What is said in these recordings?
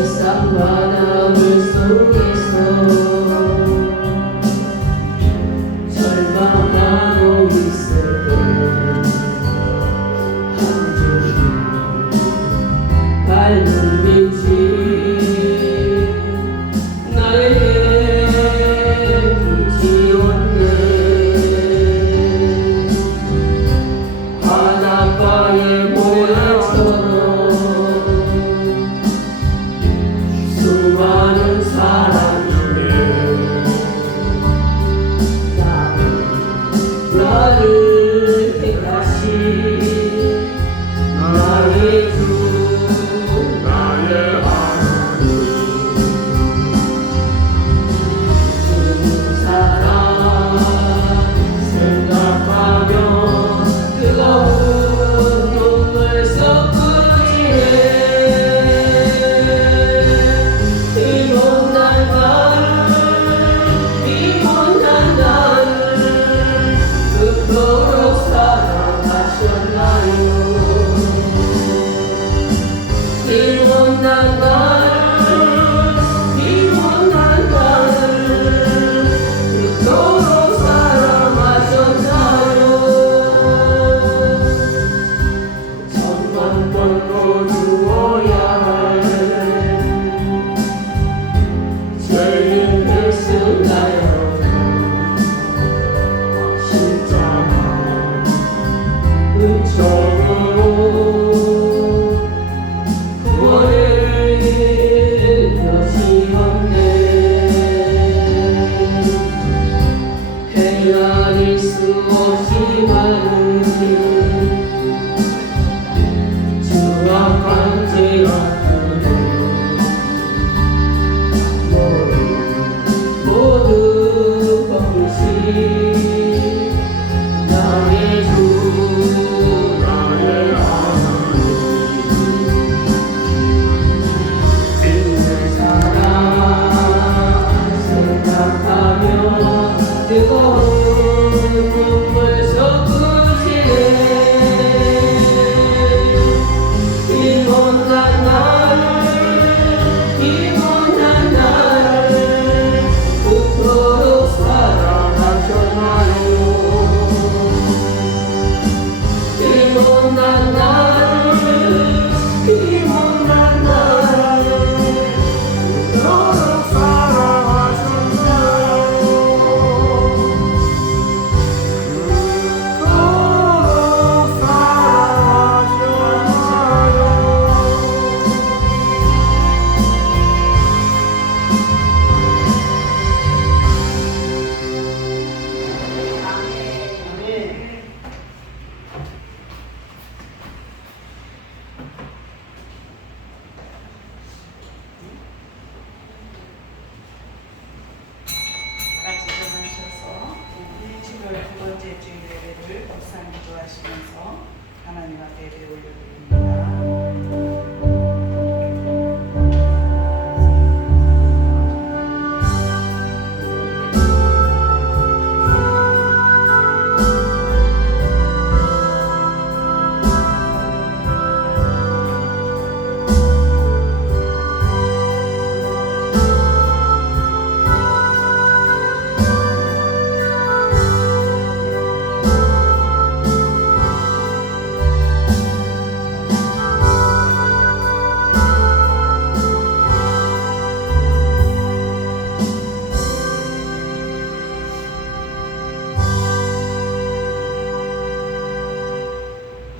세상 바람을 속에서 절망하고 있을 때 한 줄기 밝은 빛이 나에게 빛이 온네. 바닷가의 모래처럼 수많은 사람 중에 나를 택하신 나의 주 나의 하나님. 그 사랑 생각하며 뜨거운 눈물 섞으지네. 이 못난 나를 그토록 사랑하셨나요. 이 못난 나를 그토록 사랑하셨나요. 천만 번도 주어야 할 죄인 됐을까요. 십자가 은총으로 구원을 여시었네. 헤아릴 수 없이 많은 추악한 죄악들을 모두 범신 나의 주 나의 하나님. 내 사랑 생각하며 뜨거운 눈물 섞으시네. 이 못난 나를 그토록 사랑하셨나요. 이 못난 나를 그토록 사랑하셨나요. 그토록 사랑하셨나요. 같이 일어나셔서 1주일 두 번째 주일 예배를 묵상 기도하시면서 하나님 앞에 예배 올려드립니다.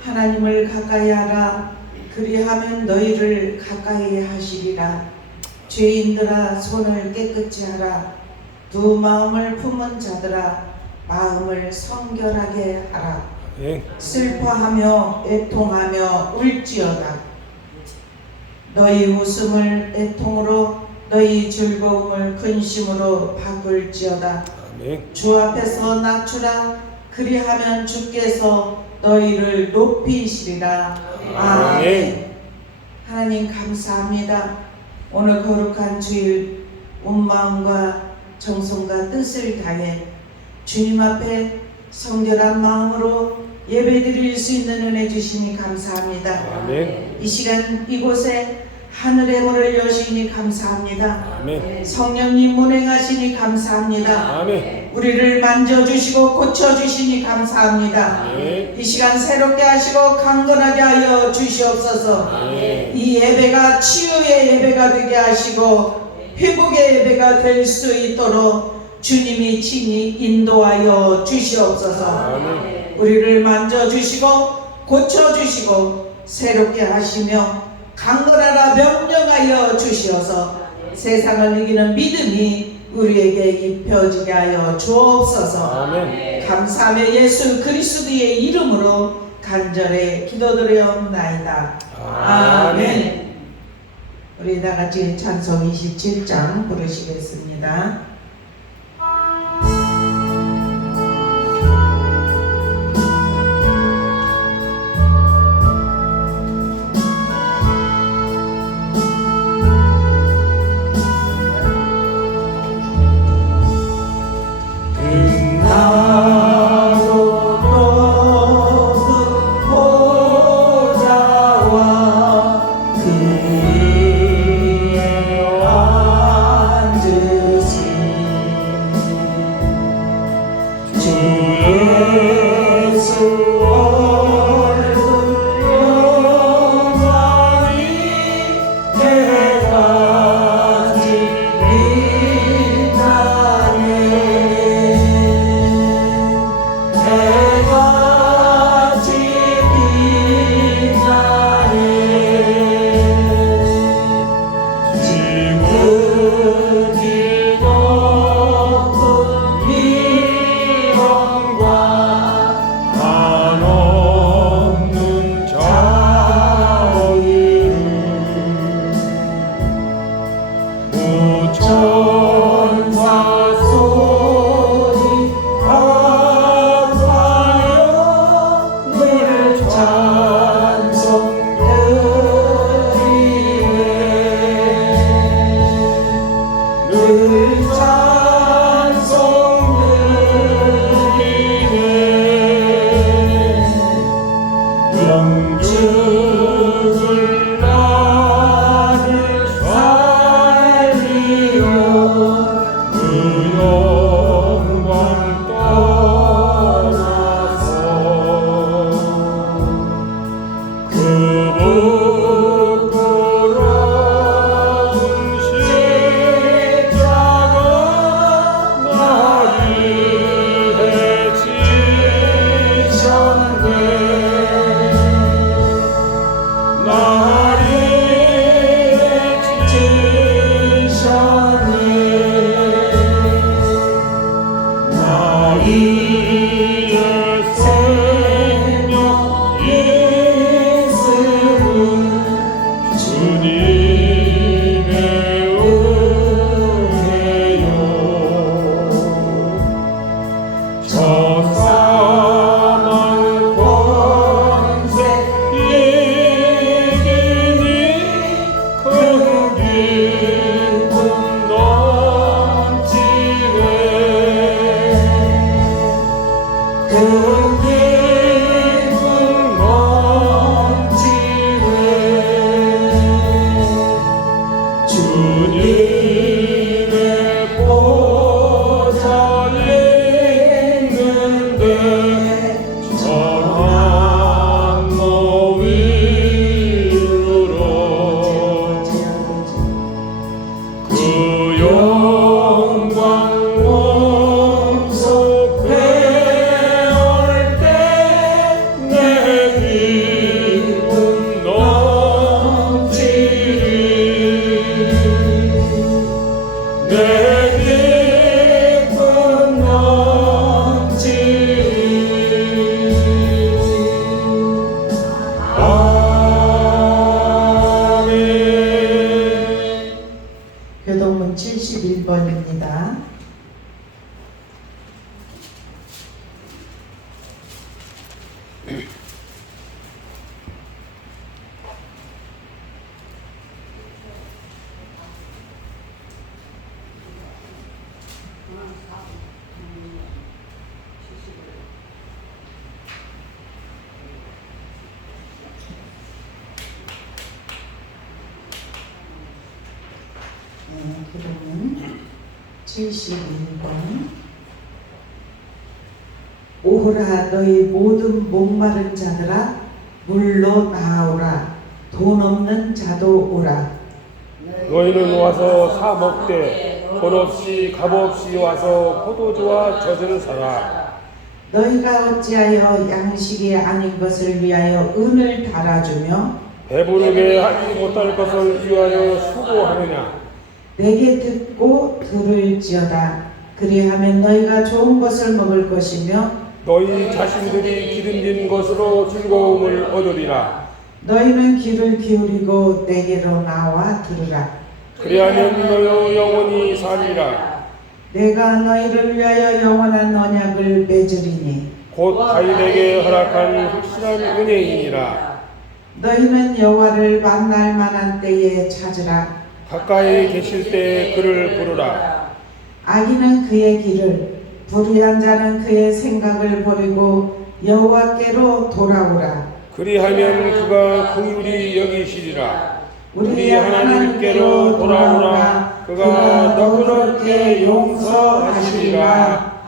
하나님을 가까이 하라. 그리하면 너희를 가까이 하시리라. 죄인들아 손을 깨끗이 하라. 두 마음을 품은 자들아 마음을 성결하게 하라. 슬퍼하며 애통하며 울지어다. 너희 웃음을 애통으로 너희 즐거움을 근심으로 바꿀지어다. 주 앞에서 낮추라. 그리하면 주께서 너희를 높이시리라. 아멘. 하나님 감사합니다. 오늘 거룩한 주일 온 마음과 정성과 뜻을 다해 주님 앞에 성결한 마음으로 예배드릴 수 있는 은혜 주시니 감사합니다. 아멘. 이 시간 이곳에 하늘의 문을 여시니 감사합니다. 아멘. 성령님 운행하시니 감사합니다. 아멘. 우리를 만져주시고 고쳐주시니 감사합니다. 아멘. 이 시간 새롭게 하시고 강건하게 하여 주시옵소서. 아멘. 이 예배가 치유의 예배가 되게 하시고 회복의 예배가 될 수 있도록 주님이 친히 인도하여 주시옵소서. 아멘. 우리를 만져주시고 고쳐주시고 새롭게 하시며 강건하라 명령하여 주시어서 세상을 이기는 믿음이 우리에게 입혀지게 하여 주옵소서. 아멘. 감사하며 예수 그리스도의 이름으로 간절히 기도드려옵나이다. 아멘. 우리 다 같이 찬송 27장 부르시겠습니다. 교동문 71번입니다. 그러면 71번. 오라 너희 모든 목마른 자들아 물로 나오라 돈 없는 자도 오라. 너희는 와서 사 먹되 돈 없이 값 없이 와서 포도주와 젖을 사라. 너희가 어찌하여 양식이 아닌 것을 위하여 은을 달아주며 배부르게 하지 못할 것을 위하여 수고하느냐. 내게 듣고 들을지어다. 그리하면 너희가 좋은 것을 먹을 것이며 너희 자신들이 기름진 것으로 즐거움을 얻으리라. 너희는 귀를 기울이고 내게로 나와 들으라. 그리하면 너희 영원히 살리라. 내가 너희를 위하여 영원한 언약을 맺으리니 곧 다윗에게 허락한 확실한 은혜이니라. 너희는 여호와를 만날 만한 때에 찾으라. 가까이 계실 때 그를 부르라. 악인은 그의 길을 불의한 자는 그의 생각을 버리고 여호와께로 돌아오라. 그리하면 그가 긍휼히 여기시리라. 우리 하나님께로 돌아오라. 그가 너그럽게 용서하시리라.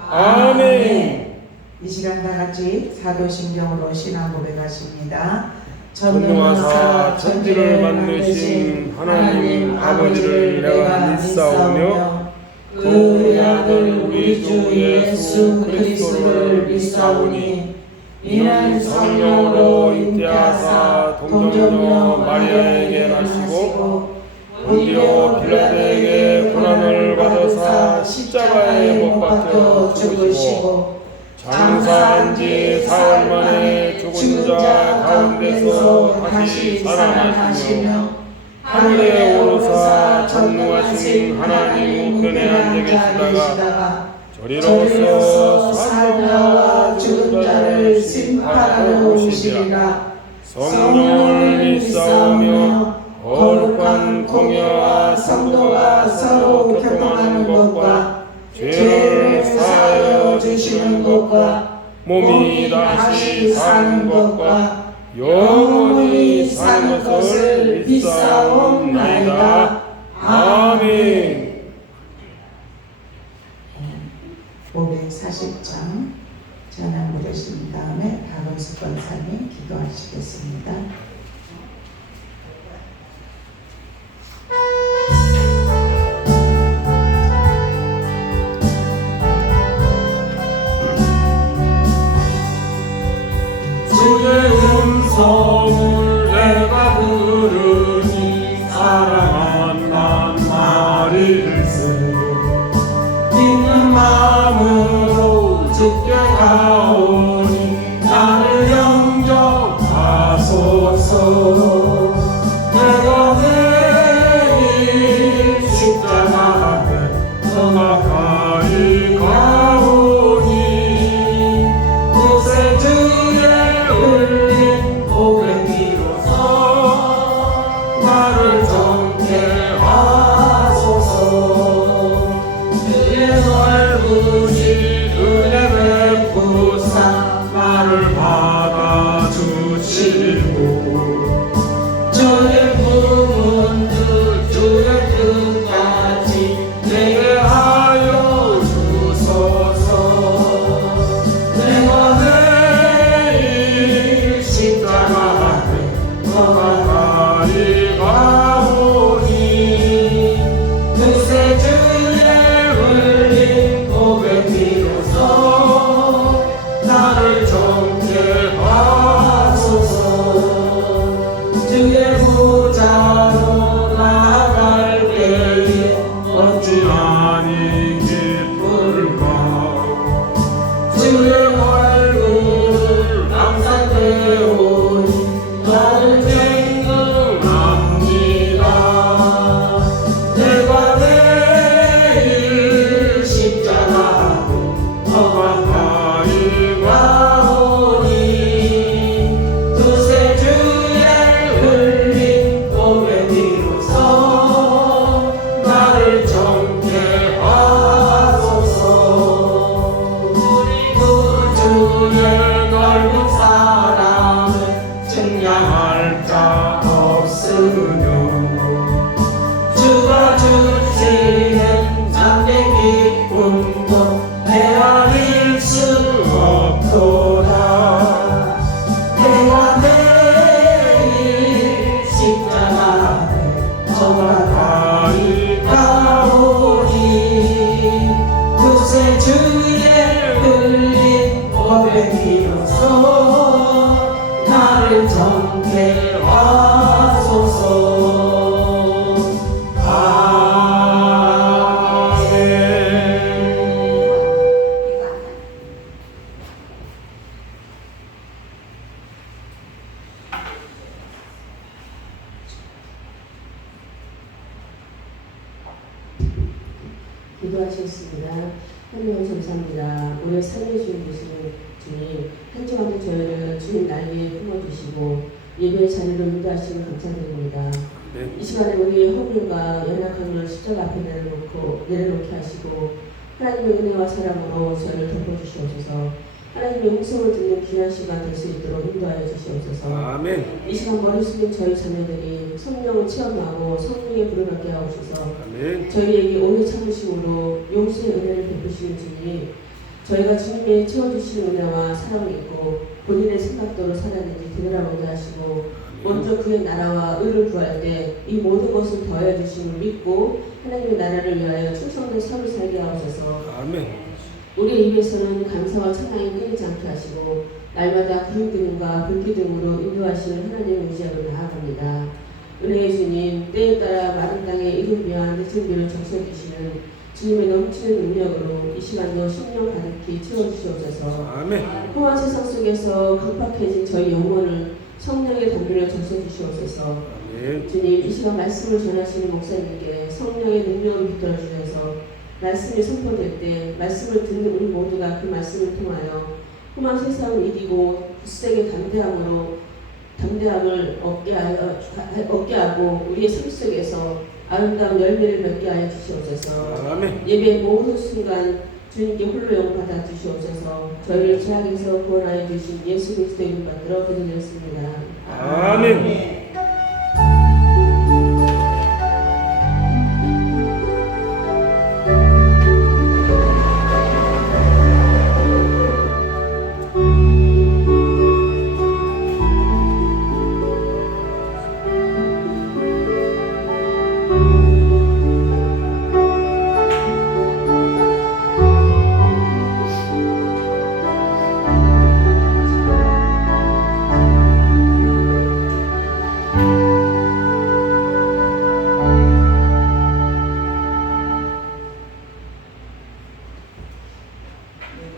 아멘. 이 시간 다 같이 사도신경으로 신앙 고백하십니다. 전능하사 천지를 만드신 하나님 아버지를 내가 믿사오며 그 아들 우리 주 예수 그리스도를 믿사오니 이는 성령으로 잉태하사 동정녀 마리아에게 나시고 본디오 빌라도에게 고난을 받으사 십자가에 못 박혀 죽으시고 장사한 지 사흘 만에 죽은 자 가운데서 다시 살아나시며 하늘에 오르사 전능하신 하나님 우편에 앉아 계시다가 저리로서 살다와 죽은 자를 심판하러 오시리라. 성령을 믿사오며 거룩한 공예와 성도가 서로 교통하는 것과 죄를 사하여 주시는 것과 몸이 다시 사는 것과 영원히 사는 것을 믿사옵나이다. 아멘. 540장 찬양 부르신 다음에 박원수 권사님 기도하시겠습니다. 주의 음성을 내가 들으니 사랑한단 말일세. 믿는 마음으로 주께 가오니 나를 영접하소서. 내가 내일 십자가 앞에 더 가까이 가오니 그새 주의 울린 고백이로서 나를 정케 하소서. 주의 넓으신 은혜 베푸사 주위에 흘린 고백이로서 나를 정케 하소서. 기도하셨습니다. 하나님 감사합니다. 오늘 살려주신 주님, 한 주간의 저희를 주님 날개에 품어주시고 예배 자리로 인도하시면 감사드립니다. 네. 이 시간에 우리의 허물과 연약함을 십자가 앞에 내려놓게 하시고 하나님의 은혜와 사랑으로 저희를 덮어주시옵소서. 하나님의 음성을 듣는 귀한 시간 될 수 있도록 인도하여 주시옵소서. 아멘. 이 시간 머리 숙인 저희 자녀들이 성령을 체험하고 성령의 불을 받게 하옵소서. 아멘. 저희에게 오래 참으심으로 용서의 은혜를 베푸시는 주님, 저희가 주님의 채워주시는 은혜와 사랑을 잊고 본인의 생각대로 살았는지 되돌아보게 하시고 먼저 그의 나라와 의를 구할 때 이 모든 것을 더해 주심을 믿고 하나님의 나라를 위하여 충성된 삶을 살게 하옵소서. 아멘. 우리의 입에서는 감사와 찬양이 끊이지 않게 하시고 날마다 구름 기둥과 불 기둥으로 인도하시는 하나님의 의지하러 나아갑니다. 은혜의 주님, 때에 따라 마른 땅에 이른 비와 늦은 비를 적셔주시는 주님의 넘치는 능력으로 이 시간도 성령 가득히 채워주시옵소서. 아멘. 험한 세상 속에서 강팍해진 저희 영혼을 성령의 담비로 적셔주시옵소서. 아멘. 주님, 이 시간 말씀을 전하시는 목사님께 성령의 능력을 붙들어 주셔서 말씀이 선포될 때 말씀을 듣는 우리 모두가 그 말씀을 통하여 험한 세상을 이기고 굳세게 담대함을 얻게 하고 우리의 삶 속에서 아름다운 열매를 맺게 하여 주시옵소서. 아멘. 예배 모든 순간 주님께 홀로 영받아 주시옵소서. 저희를 죄악에서 구원하여 주신 예수 그리스도의 이름 받들어 기도드렸습니다. 아멘.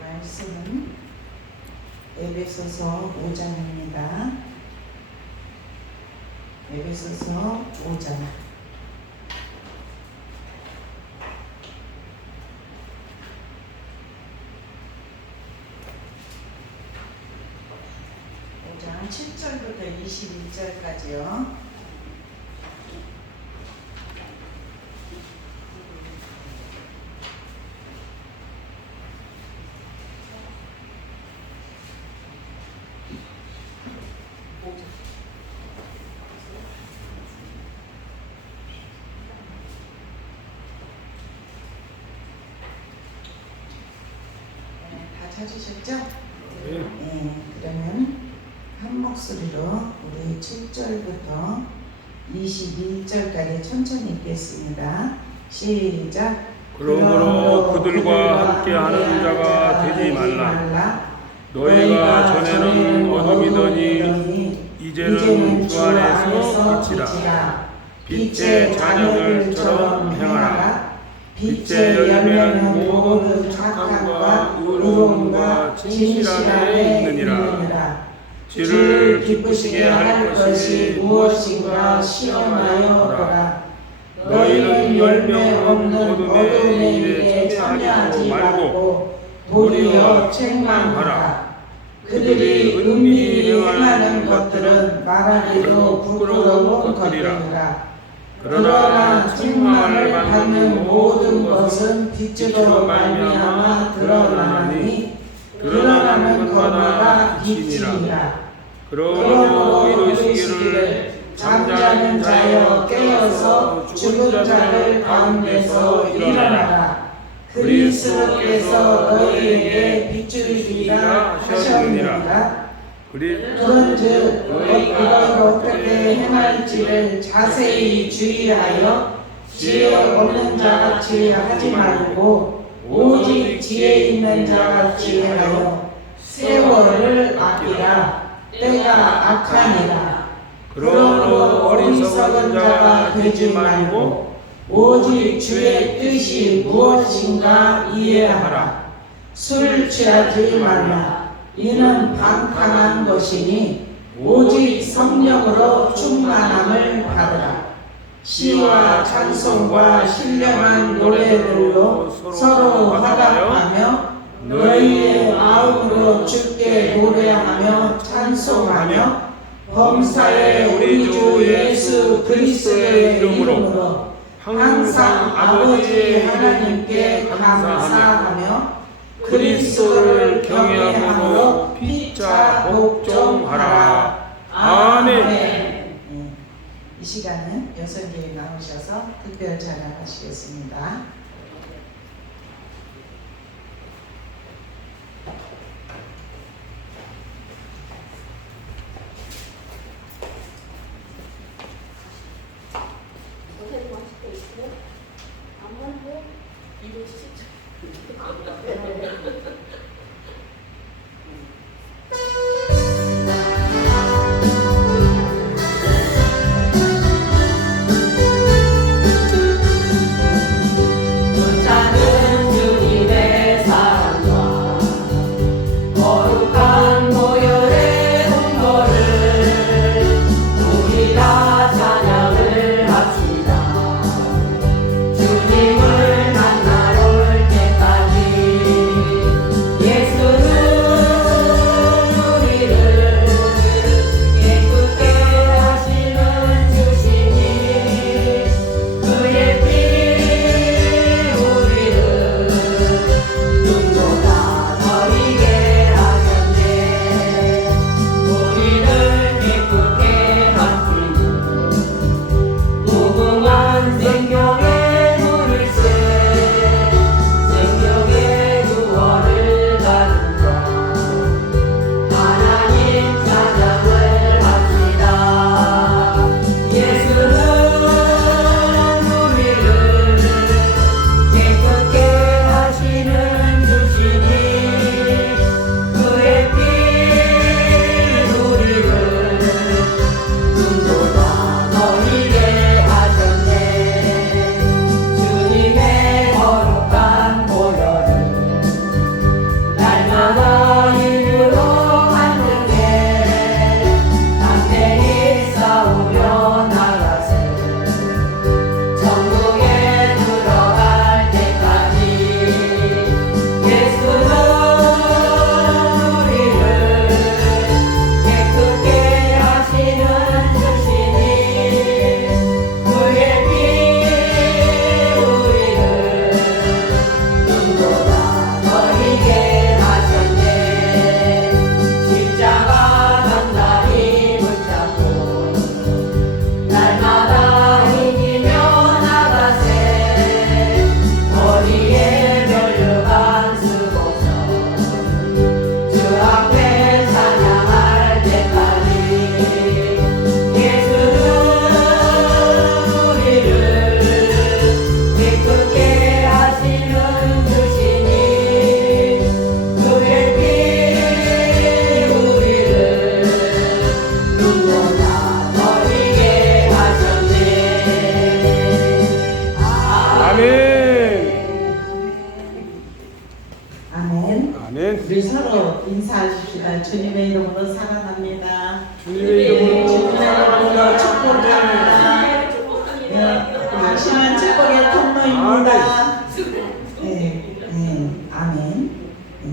말씀은 에베소서 5장입니다. 에베소서 5장. 장 7절부터 21절까지요. 다 찾으셨죠? 네, 그러면 한 목소리로 우리 7절부터 21절까지 천천히 읽겠습니다. 시작. 그러므로 그들과 함께하는 자가 되지 말라. 너희가 전에는 어둠이더니 이제는 주 안에서 빛이라. 빛의 자녀들처럼 행하라. 빛의 열매는 모든 착함과 의로움과 진실함에 있느니라. 주를 기쁘시게 할 것이 무엇인가 시험하여 보라. 너희는 열매 없는 어둠의 일에 참여하지 말고 도리어 책망하라. 그들이 은밀히 행하는 것들은 말하기도 부끄러운 것들이라. 그러나 책망을 받는 모든 것은 빛으로 말미암아 드러나니 드러나는 것마다 빛이니라. 그러므로 이루시기를 잠자는 자여 깨어서 죽은 자들 가운데서 일어나라. 그리스도께서 너희에게 빛을 주리라 하셨느니라. 그런즉 너희가 어떻게 행할지를 자세히 주의하여 지혜 없는 자같이 하지 말고 오직 지혜 있는 자가 지혜하여 세월을 아끼라. 때가 악하니라. 그러므로 어리석은 자가 되지 말고 오직 주의 뜻이 무엇인가 이해하라. 술 취하지 말라. 이는 방탕한 것이니 오직 성령으로 충만함을 받으라. 시와 찬송과 신령한 노래들로 서로 화답하며 너희의 마음으로 주께 노래하며 찬송하며 범사의 우리 주 예수 그리스도의 이름으로 항상 아버지 하나님께 감사하며 그리스도를 경외함으로 피차 복종하라. 아멘. 이 시간은 여성님이 나오셔서 특별 찬양하시겠습니다. 작은 주님의 사랑과 거룩한 보혈의 공로를 우리 다 찬양을 합시다. 주님을 만나러 올 때까지 예수는 우리를 깨끗게 하시는 주시니 그의 피 우리를 눈보다 더리게 하셨네. 우리를 깨끗게 하시는 무궁한 생명의 물일새 생명의 구원을 받은 자 하나님 찬양을 합시다. 예수는 우리를 깨끗게 하시는 주시니 그의 피 우리를 눈보다 더리게 하셨네. 주님의 거룩한 보혈을 날마다 입으로 한등에 담대히 싸우며 나가세. 천국에 들어갈 때까지 예수는 우리를 깨끗게 하시는 주시니 그의 피 우리를 눈보다 더리게 하셨네. 십자가 단단히 붙잡고 날마다 이기며 나가세. 머리에 면류관 쓰고서 주 앞에 찬양할 때까지 예수는 우리를 깨끗게 하시는 주시니 그의 피 우리를 눈보다 더리게 하셨네. 아멘. 아멘. 아멘. 우리 서로 인사하십시다. 주님의 이름으로 사랑합니다. 주님의 이름으로 주님의 이름으로 축복합니다. 축복합니다. 당신은 축복의 통로입니다. 네, 아멘. 네.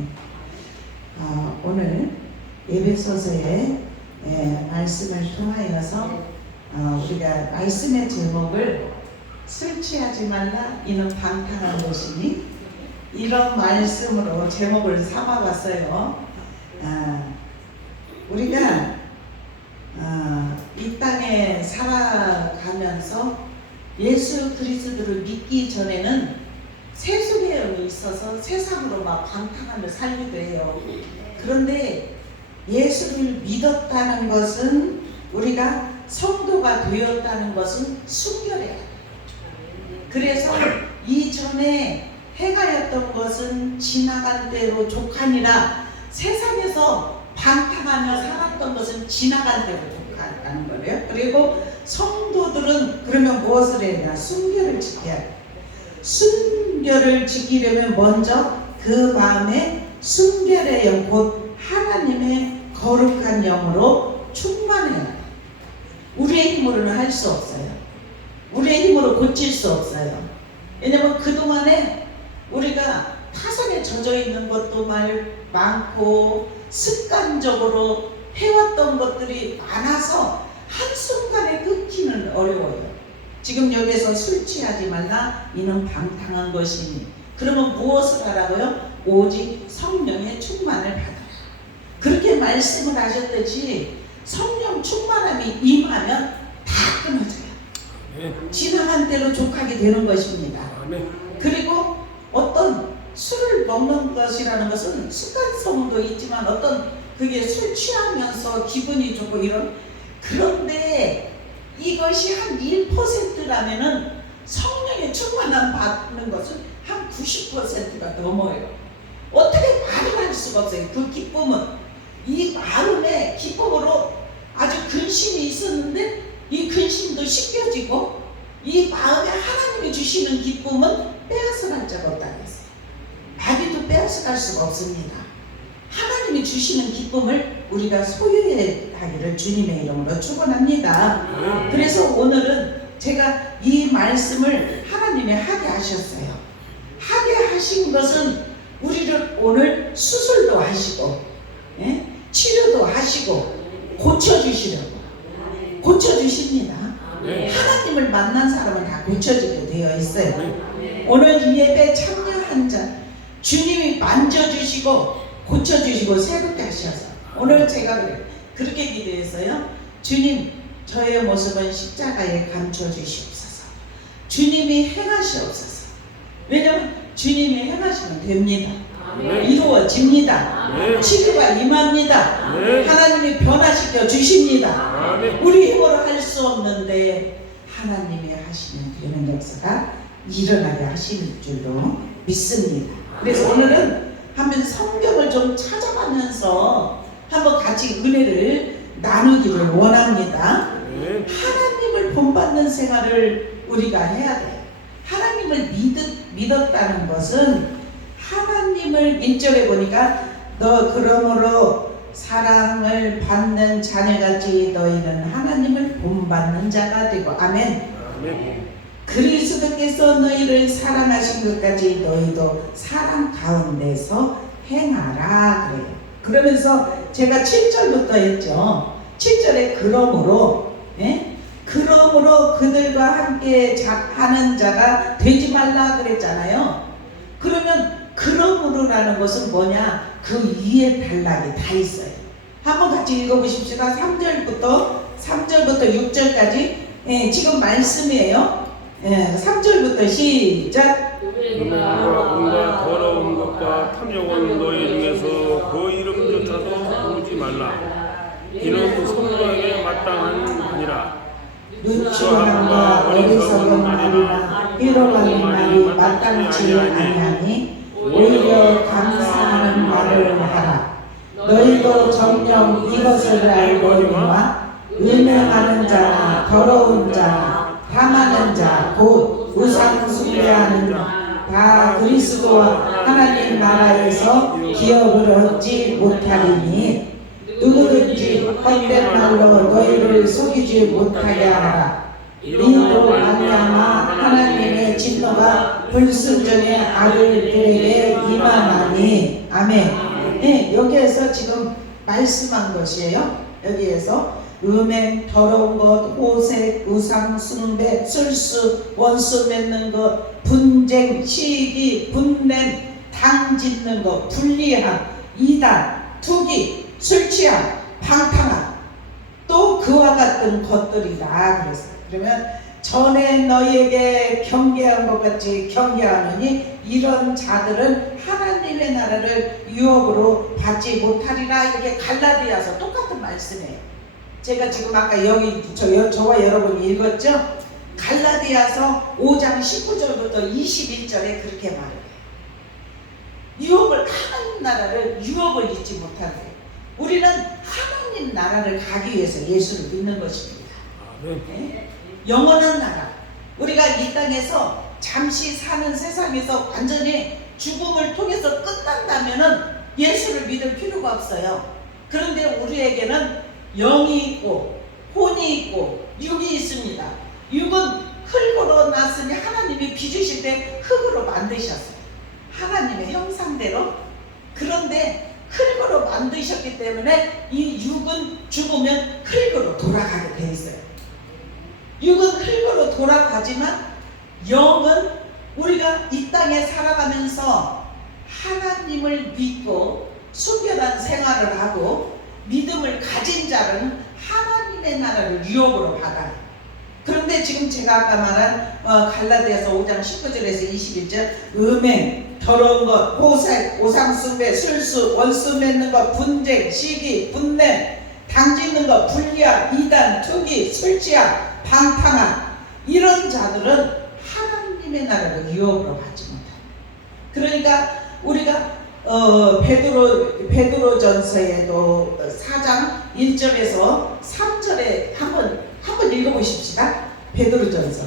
오늘 예배소서의 말씀을 통하여서 우리가 말씀의 제목을 술 취하지 말라 이는 방탕한 것이니 이런 말씀으로 제목을 삼아봤어요. 우리가 이 땅에 살아가면서 예수 그리스도를 믿기 전에는 세속에 있어서 세상으로 막 방탕하며 살기도 해요. 그런데 예수를 믿었다는 것은 우리가 성도가 되었다는 것은 순결해야 돼요. 그래서 이전에 행하였던 것은 지나간 대로 족하니라. 세상에서 방탕하며 살았던 것은 지나간 대로 족하다는 거예요. 그리고 성도들은 그러면 무엇을 해야 되나? 순결을 지켜야 돼. 순결을 지키려면 먼저 그 마음에 순결의 영, 곧 하나님의 거룩한 영으로 충만해야 돼. 우리의 힘으로는 할 수 없어요. 우리의 힘으로 고칠 수 없어요. 왜냐면 그동안에 우리가 파선에 젖어 있는 것도 많고 습관적으로 해왔던 것들이 많아서 한순간에 끊기는 어려워요. 지금 여기서 술 취하지 말라, 이는 방탕한 것이니. 그러면 무엇을 하라고요? 오직 성령의 충만을 받아라. 그렇게 말씀을 하셨듯이 성령 충만함이 임하면 다 끊어져요. 지나간 대로 족하게 되는 것입니다. 그리고 어떤 술을 먹는 것이라는 것은 습관성도 있지만 어떤 그게 술 취하면서 기분이 좋고 이런, 그런데 이것이 한 1%라면은 성령의 충만함 받는 것은 한 90%가 넘어요. 어떻게 말을 할 수가 없어요. 그 기쁨은 이 마음의 기쁨으로 아주 근심이 있었는데 이 근심도 씻겨지고 이 마음에 하나님이 주시는 기쁨은 빼앗아갈 자가 없다고 했어요. 마귀도 빼앗아갈 수가 없습니다. 하나님이 주시는 기쁨을 우리가 소유하기를 주님의 이름으로 축원합니다. 그래서 오늘은 제가 이 말씀을 하나님이 하게 하셨어요. 하게 하신 것은 우리를 오늘 수술도 하시고, 예? 치료도 하시고 고쳐주시려고 고쳐주십니다. 하나님을 만난 사람은 다 고쳐지게 되어 있어요. 오늘 이 예배 참여한 자 주님이 만져주시고 고쳐주시고 새롭게 하셔서 오늘 제가 그렇게 기도했어요. 주님, 저의 모습은 십자가에 감춰주시옵소서. 주님이 행하시옵소서. 왜냐하면 주님이 행하시면 됩니다. 이루어집니다. 치료가 임합니다. 하나님이 변화시켜 주십니다. 우리 힘으로 할 수 없는데 하나님이 하시면 되는 역사가 일어나게 하실 줄로 믿습니다. 그래서 오늘은 한번 성경을 좀 찾아가면서 한번 같이 은혜를 나누기를 원합니다. 하나님을 본받는 생활을 우리가 해야 돼요. 하나님을 믿었다는 것은 하나님을 1절에 보니까 너 그러므로 사랑을 받는 자녀같이 너희는 하나님을 본받는 자가 되고. 아멘. 그리스도께서 너희를 사랑하신 것까지 너희도 사랑 가운데서 행하라 그래요. 그러면서 제가 7절부터 했죠. 7절에 그러므로, 예? 그러므로 그들과 함께 하는 자가 되지 말라 그랬잖아요. 그러면 그러므로라는 것은 뭐냐? 그 위에 단락이 다 있어요. 한번 같이 읽어보십시다. 3절부터 6절까지. 예, 지금 말씀이에요. 예, 3절부터 시작. 뭔가 더러운 것과 탐욕은 너희 중에서 그 이름조차도 부르지 말라. 이는 성령에게 마땅한 아니라. 누추함과 어리석은 말이나 희롱하는 말이 마땅치 아니하니 오히려 감사하는 말을 하라. 너희도 정녕 이것을 알거니와 음행하는 자나 더러운 자나 탐하는 자 곧 우상 숭배하는 자 다 그리스도와 하나님 나라에서 기업을 얻지 못하리니 누구든지 헛된 말로 너희를 속이지 못하게 하라. 이로 말미암아 하나님의 진노가 불순종의 아들들에게 임하나니. 아멘. 네, 여기에서 지금 말씀한 것이에요. 여기에서 음행, 더러운 것, 호색, 우상, 숭배, 술수, 원수 맺는 것, 분쟁, 시기, 분냄, 당 짓는 것, 불리함, 이단, 투기, 술 취함, 방탕함, 또 그와 같은 것들이다 그랬어요. 그러면 전에 너희에게 경계한 것 같이 경계하느니 이런 자들은 하나님의 나라를 유업으로 받지 못하리라. 이렇게 갈라디아서 똑같은 말씀이에요. 제가 지금 아까 여기 저와 여러분이 읽었죠? 갈라디아서 5장 19절부터 21절에 그렇게 말해요. 하나님 나라를 유업을 잊지 못하게. 우리는 하나님 나라를 가기 위해서 예수를 믿는 것입니다. 네? 영원한 나라. 우리가 이 땅에서 잠시 사는 세상에서 완전히 죽음을 통해서 끝난다면은 예수를 믿을 필요가 없어요. 그런데 우리에게는 영이 있고 혼이 있고 육이 있습니다. 육은 흙으로 났으니 하나님이 빚으실 때 흙으로 만드셨어요. 하나님의 형상대로. 그런데 흙으로 만드셨기 때문에 이 육은 죽으면 흙으로 돌아가게 돼 있어요. 육은 흙으로 돌아가지만 영은 우리가 이 땅에 살아가면서 하나님을 믿고 순결한 생활을 하고 믿음을 가진 자는 하나님의 나라를 유업으로 받아요. 그런데 지금 제가 아까 말한 갈라디아서 5장 19절에서 21절 음행, 더러운 것, 호색, 오상숭배, 술수, 원수 맺는 것, 분쟁, 시기, 분냄, 당짓는 것, 불리함, 이단, 투기, 술 취함, 방탕함, 이런 자들은 하나님의 나라를 유업으로 받지 못해요. 그러니까 우리가 베드로전서에도 4장 1절에서 3절에 한번 읽어보십시다. 베드로전서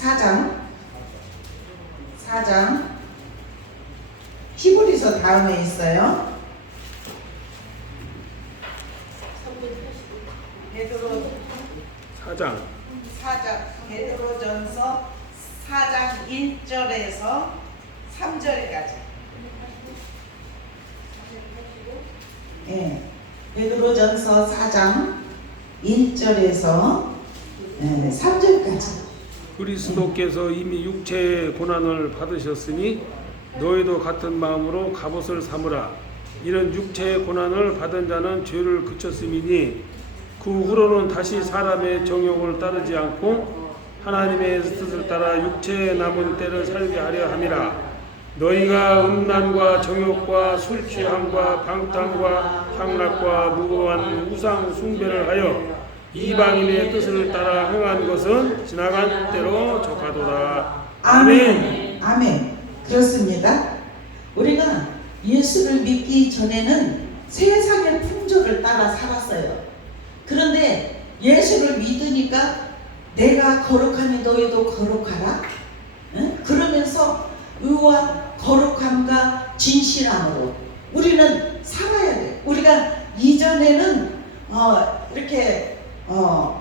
4장 히브리서 다음에 있어요. 베드로전서 4장 1절에서 3절까지. 예, 베드로전서 4장 1절에서 3절까지. 그리스도께서 이미 육체의 고난을 받으셨으니 너희도 같은 마음으로 갑옷을 삼으라. 이런 육체의 고난을 받은 자는 죄를 그쳤음이니 그 후로는 다시 사람의 정욕을 따르지 않고 하나님의 뜻을 따라 육체에 남은 때를 살게 하려 함이라. 너희가 음란과 정욕과 술 취함과 방탕과 향락과 무고한 우상 숭배를 하여 이방인의 뜻을 따라 행한 것은 지나간 때로 족하도다. 아멘. 아멘. 그렇습니다. 우리가 예수를 믿기 전에는 세상의 풍조를 따라 살았어요. 그런데 예수를 믿으니까 내가 거룩하니 너희도 거룩하라. 응? 그러면서 의와 거룩함과 진실함으로 우리는 살아야 돼. 우리가 이전에는 이렇게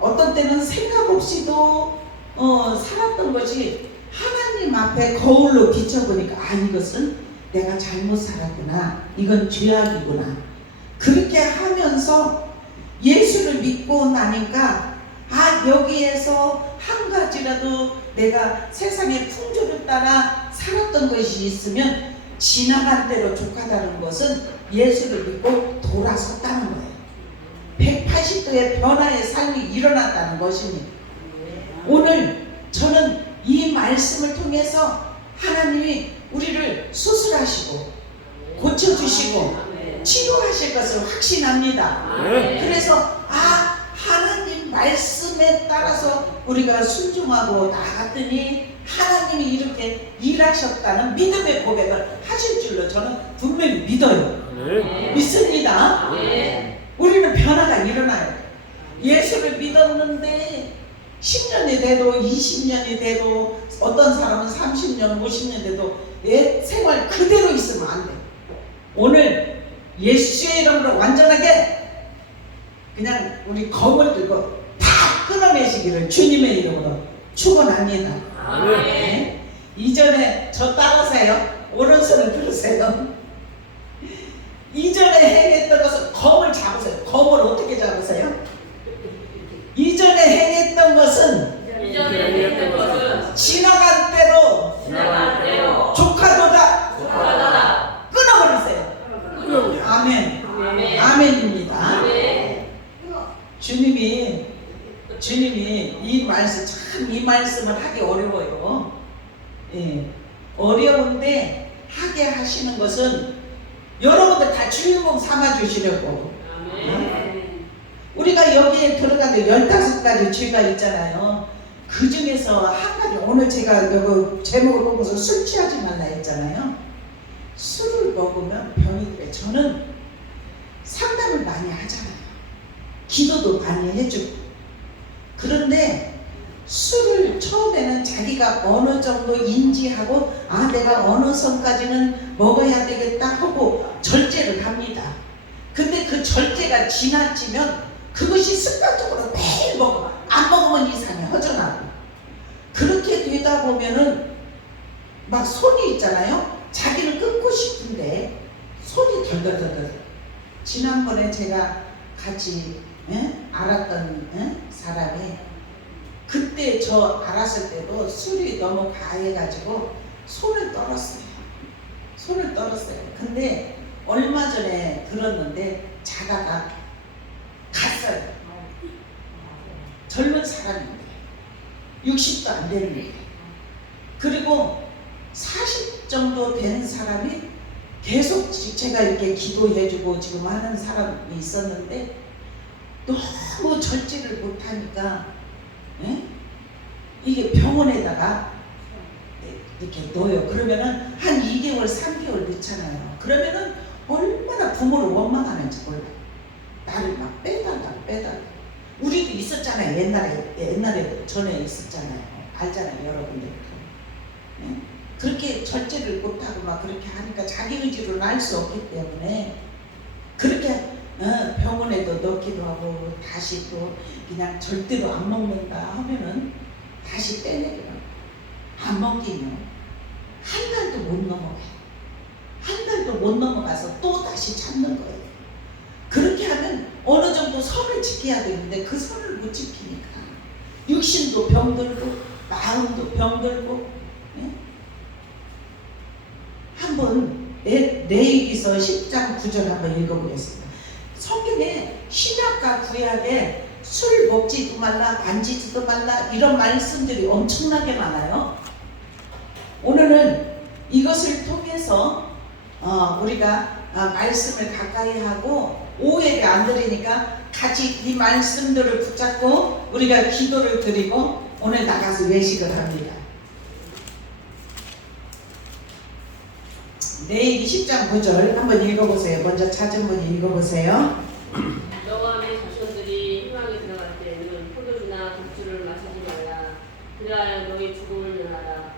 어떤 때는 생각 없이도 살았던 것이 하나님 앞에 거울로 비춰보니까 이것은 내가 잘못 살았구나. 이건 죄악이구나. 그렇게 하면서 예수를 믿고 나니까 여기에서 한 가지라도 내가 세상의 풍조를 따라 살았던 것이 있으면 지나간 대로 족하다는 것은 예수를 믿고 돌아섰다는 거예요. 180도의 변화의 삶이 일어났다는 것입니다. 오늘 저는 이 말씀을 통해서 하나님이 우리를 수술하시고 고쳐주시고 치료하실 것을 확신합니다. 그래서 하나님 말씀에 따라서 우리가 순종하고 나갔더니 하나님이 이렇게 일하셨다는 믿음의 고백을 하실 줄로 저는 분명히 믿어요. 믿습니다. 우리는 변화가 일어나요. 예수를 믿었는데 10년이 돼도 20년이 돼도 어떤 사람은 30년 50년 돼도 옛 생활 그대로 있으면 안 돼. 오늘 예수의 이름으로 완전하게 그냥 우리 검을 들고 다 끊어내시기를 주님의 이름으로 축원합니다. 네? 이전에 저 따라서요. 오른손을 들으세요. 이전에 행했던 것은 검을 잡으세요. 검을 어떻게 잡으세요? 이전에 행했던 것은 지나간 때로 족하도다. 끊어버리세요. 아멘. 아멘입니다. 주님이 이 말씀을 하기 어려워요. 어려운데 하게 하시는 것은 여러분들 다 주인공 삼아 주시려고. 우리가 여기에 들어가는데 15가지 죄가 있잖아요. 그 중에서 한 가지 오늘 오늘 제가 그 제목을 보고서 술 취하지 말라 했잖아요. 술을 먹으면 병이 돼. 저는 상담을 많이 하잖아요. 기도도 많이 해주고. 그런데 술을 처음에는 자기가 어느 정도 인지하고 아 내가 어느 선까지는 먹어야 되겠다 하고 절제를 합니다. 근데 그 절제가 지나치면 그것이 습관적으로 매일 먹어. 안 먹으면 이상해. 허전하고. 그렇게 되다 보면은 막 손이 있잖아요. 자기는 끊고 싶은데 손이 덜덜덜덜. 지난번에 제가 같이 알았던 사람이 그때 저 알았을 때도 술이 너무 과해가지고 손을 떨었어요. 손을 떨었어요. 근데 얼마 전에 들었는데 자다가 갔어요. 젊은 사람인데 60도 안 되는데 그리고 40 정도 된 사람이 계속 제가 이렇게 기도해주고 지금 하는 사람이 있었는데 너무 절제를 못하니까 이게 병원에다가 이렇게 넣어요. 그러면은 한 2개월, 3개월 넣잖아요. 그러면은 얼마나 부모를 원망하는지 몰라요. 나를 막 빼달라고. 우리도 있었잖아요. 옛날에 전에 있었잖아요. 알잖아요, 여러분들. 그렇게 절제를 못하고 막 그렇게 하니까 자기 의지로 날 수 없기 때문에 그렇게 병원에도 넣기도 하고 다시 또 그냥 절대로 안 먹는다 하면은 다시 빼내기만 안 먹기면 한 달도 못 넘어가요. 한 달도 못 넘어가서 또 다시 찾는 거예요. 그렇게 하면 어느 정도 선을 지켜야 되는데 그 선을 못 지키니까 육신도 병들고 마음도 병들고. 한번 레위기서 10장 9절 한번 읽어보겠습니다. 성경에 신약과 구약에 술 먹지도 말라, 만지지도 말라 이런 말씀들이 엄청나게 많아요. 오늘은 이것을 통해서 우리가 말씀을 가까이 하고 오해가 안 들리니까 같이 이 말씀들을 붙잡고 우리가 기도를 드리고 오늘 나가서 외식을 합니다. 레위기 10장 9절 한번 읽어보세요. 먼저 찾은 분이 읽어보세요. 너와 내 자손들이 희망에 들어갈 때에는 포도주나 독주를 마시지 말라. 그리하여 너희 죽음을 면하라.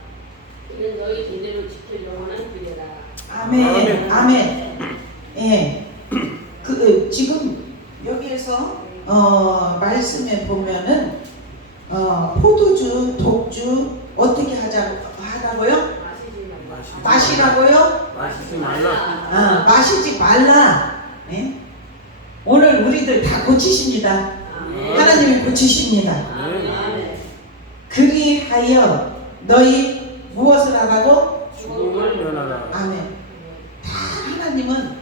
이는 너희 대대로 지킬 영원한 규례라. 아멘. 아멘. 예. 지금 여기에서 말씀에 보면은 포도주, 독주 어떻게 하라고요? 마시라고요? 마시지 말라. 마시지 말라. 예? 오늘 우리들 다 고치십니다. 하나님이 고치십니다. 아멘. 그리하여 너희 무엇을 하라고? 죽음을 면하라. 아멘. 다 하나님은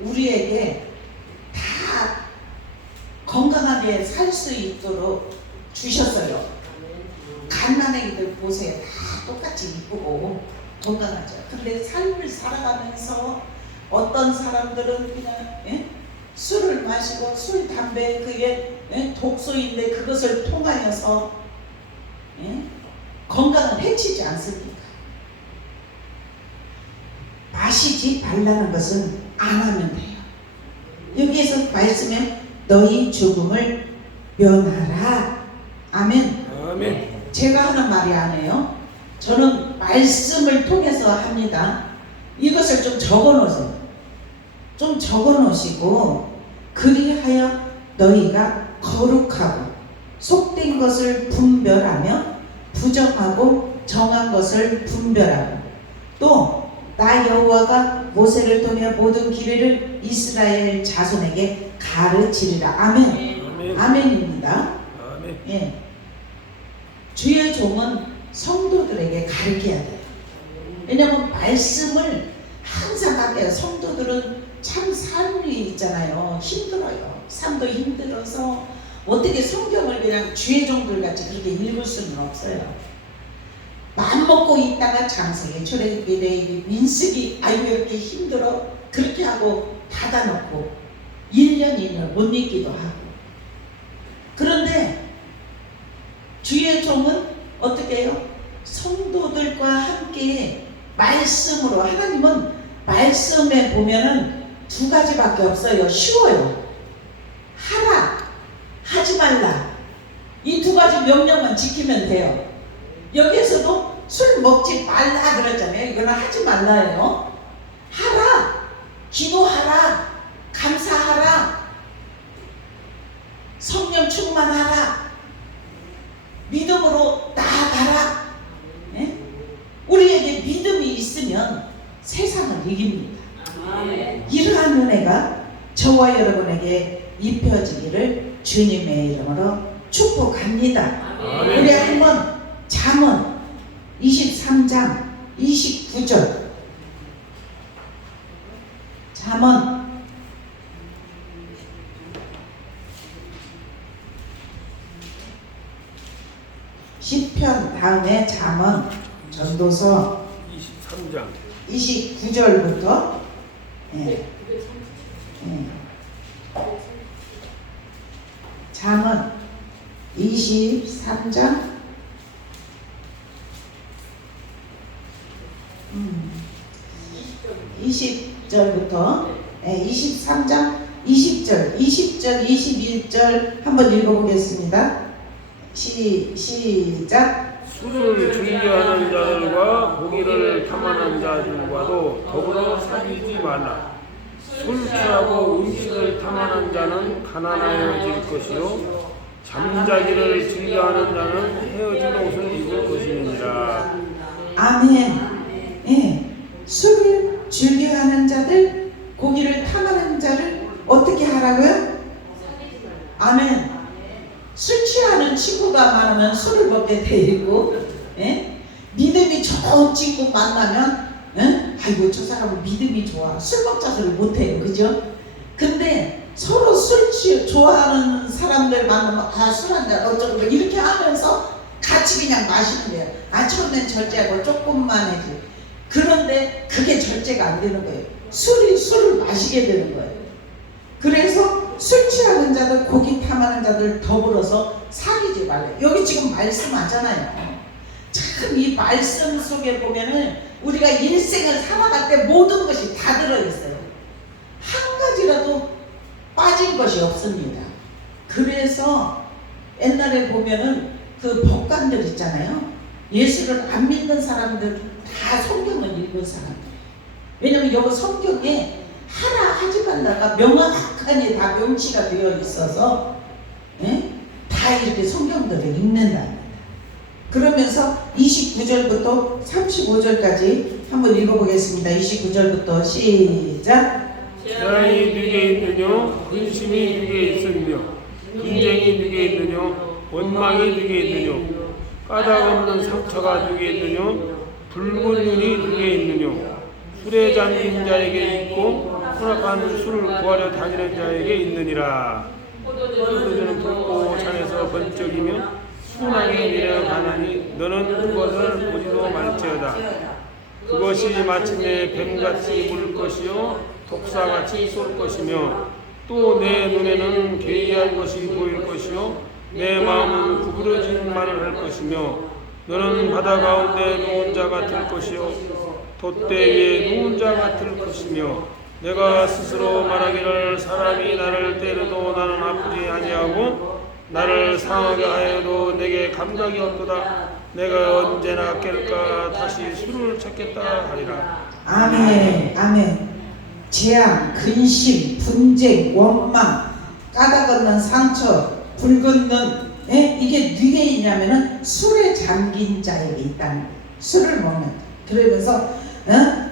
우리에게 다 건강하게 살 수 있도록 주셨어요. 갓난아기들 보세요. 다 똑같이 이쁘고 건강하죠. 근데 삶을 살아가면서 어떤 사람들은 그냥 술을 마시고 술, 담배 그게 독소인데 그것을 통하여서 건강을 해치지 않습니까? 마시지 말라는 것은 안 하면 돼요. 여기에서 말씀에 너희 죽음을 면하라. 아멘. 아멘. 제가 하는 말이 아니에요. 저는 말씀을 통해서 합니다. 이것을 좀 적어놓으세요. 좀 적어놓으시고 그리하여 너희가 거룩하고 속된 것을 분별하며 부정하고 정한 것을 분별하고 또 나 여호와가 모세를 통해 모든 기례를 이스라엘 자손에게 가르치리라. 아멘. 아멘. 아멘입니다. 아멘. 예. 주의 종은 성도들에게 가르쳐야 돼요. 왜냐하면 말씀을 항상 하게 성도들은 참 삶이 있잖아요. 힘들어요. 삶도 힘들어서 어떻게 성경을 그냥 주의 종들 같이 그렇게 읽을 수는 없어요. 마음 먹고 있다가 창세기, 출애굽기, 레위기, 민수기 아이고 이렇게 힘들어 그렇게 하고 닫아놓고 1년 2년 못 읽기도 하고. 그런데 주의 종은 어떻게 해요? 함께 말씀으로, 하나님은 말씀에 보면은 두 가지밖에 없어요. 쉬워요. 하라, 하지 말라. 이 두 가지 명령만 지키면 돼요. 여기에서도 술 먹지 말라 그랬잖아요. 이거는 하지 말라예요. 하라, 기도하라, 감사하라, 성령 충만하라, 믿음으로 나아가라. 네? 우리에게 믿음이 있으면 세상을 이깁니다. 이러한 은혜가 저와 여러분에게 입혀지기를 주님의 이름으로 축복합니다. 우리 한번 잠언 23장 29절, 잠언 10편 다음에 잠언 전도서 23장 29절부터 잠언 23장 20절부터 23장 20절, 21절 한번 읽어보겠습니다. 시작. 술을 즐겨하는 자들과 고기를 탐하는 자들과도 더불어 사귀지 말라. 술 취하고 음식을 탐하는 자는 가난하여질 것이요 잠자기를 즐겨하는 자는 헤어진 옷을 입을 것이니라. 아멘. 예. 술을 즐겨하는 자들, 고기를 탐하는 자를 어떻게 하라고요? 아멘. 술 취하는 친구가 많으면 술을 먹게 돼 있고, 예? 믿음이 좋은 친구 만나면, 예? 아이고 저 사람은 믿음이 좋아, 술 먹자 소리 못해요, 그죠? 근데 서로 술 좋아하는 사람들 만나면 술 한잔 어쩌고 이렇게 하면서 같이 그냥 마시는 거예요. 처음엔 절제하고 조금만 해지. 그런데 그게 절제가 안 되는 거예요. 술을 마시게 되는 거예요. 그래서 술 취하는 자들, 고기 탐하는 자들 더불어서 사귀지 말래요. 여기 지금 말씀하잖아요. 참 이 말씀 속에 보면은 우리가 일생을 살아갈 때 모든 것이 다 들어있어요. 한 가지라도 빠진 것이 없습니다. 그래서 옛날에 보면은 그 법관들 있잖아요. 예수를 안 믿는 사람들 다 성경을 읽은 사람들. 왜냐면 여기 성경에 하라 하지 말라가 명확하게 다 명시가 되어 있어서 다 이렇게 성경들을 읽는다. 그러면서 29절부터 35절까지 한번 읽어보겠습니다. 29절부터 시작. 재앙이 누게 있느뇨 근심이 누게 있으며 분쟁이 누게 있느뇨 원망이 누게 있느뇨 까닭 없는 상처가 누게 있느뇨 붉은 눈이 누게 있느뇨 술에 잠긴 자에게 있고 혼합한 술을 구하려 다니는 자에게 있느니라. 포도주는 붉고 잔에서 번쩍이며 순하게 내려가나니 너는 그것을 보지도 말지어다. 그것이 마침내 뱀같이 물 것이요 독사같이 쏠 것이며 또 내 눈에는 괴이한 것이 보일 것이요 내 마음은 구부러진 말을 할 것이며 너는 바다 가운데 누운 자 같을 것이요 돛대 위에 누운 자 같을 것이며 내가 스스로 말하기를 사람이 나를 때려도 나는 아프지 아니하고 나를 상하게 하여도 내게 감각이 없도다. 내가 언제나 깰까 다시 술을 찾겠다 하리라. 아멘. 아멘. 재앙, 근심, 분쟁, 원망, 까닭 없는 상처, 붉은 눈, 이게 누게 있냐면은 술에 잠긴 자에게 있다는 거예요. 술을 먹는. 그러면서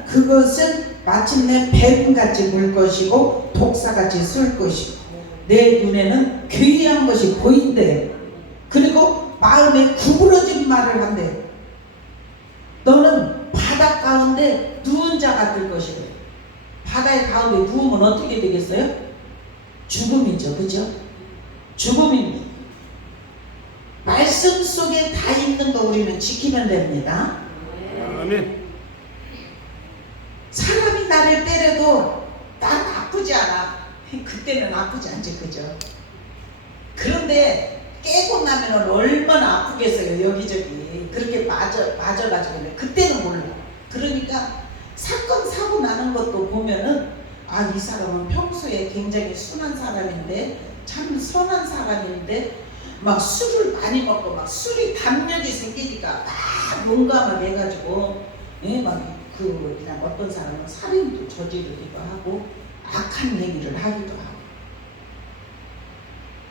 그것은 마침내 뱀같이 물 것이고 독사같이 쏠 것이고 내 눈에는 괴이한 것이 보인대. 그리고 마음에 구부러진 말을 한대. 너는 바다 가운데 누운 자 같을 것이래. 바다의 가운데 누우면 어떻게 되겠어요? 죽음이죠, 그죠? 죽음입니다. 말씀 속에 다 있는 거 우리는 지키면 됩니다. 아멘. 사람이 나를 때려도 난 아프지 않아. 그때는 아프지 않지, 그죠? 그런데 깨고 나면 얼마나 아프겠어요. 여기저기 그렇게 맞아가지고. 그때는 몰라. 그러니까 사건 사고 나는 것도 보면은 아, 이 사람은 평소에 굉장히 순한 사람인데, 참 선한 사람인데 막 술을 많이 먹고 막 술이 담력이 생기니까 막 용감을 해가지고, 예, 막 그냥 어떤 사람은 살인도 저지르기도 하고 악한 얘기를 하기도 하고.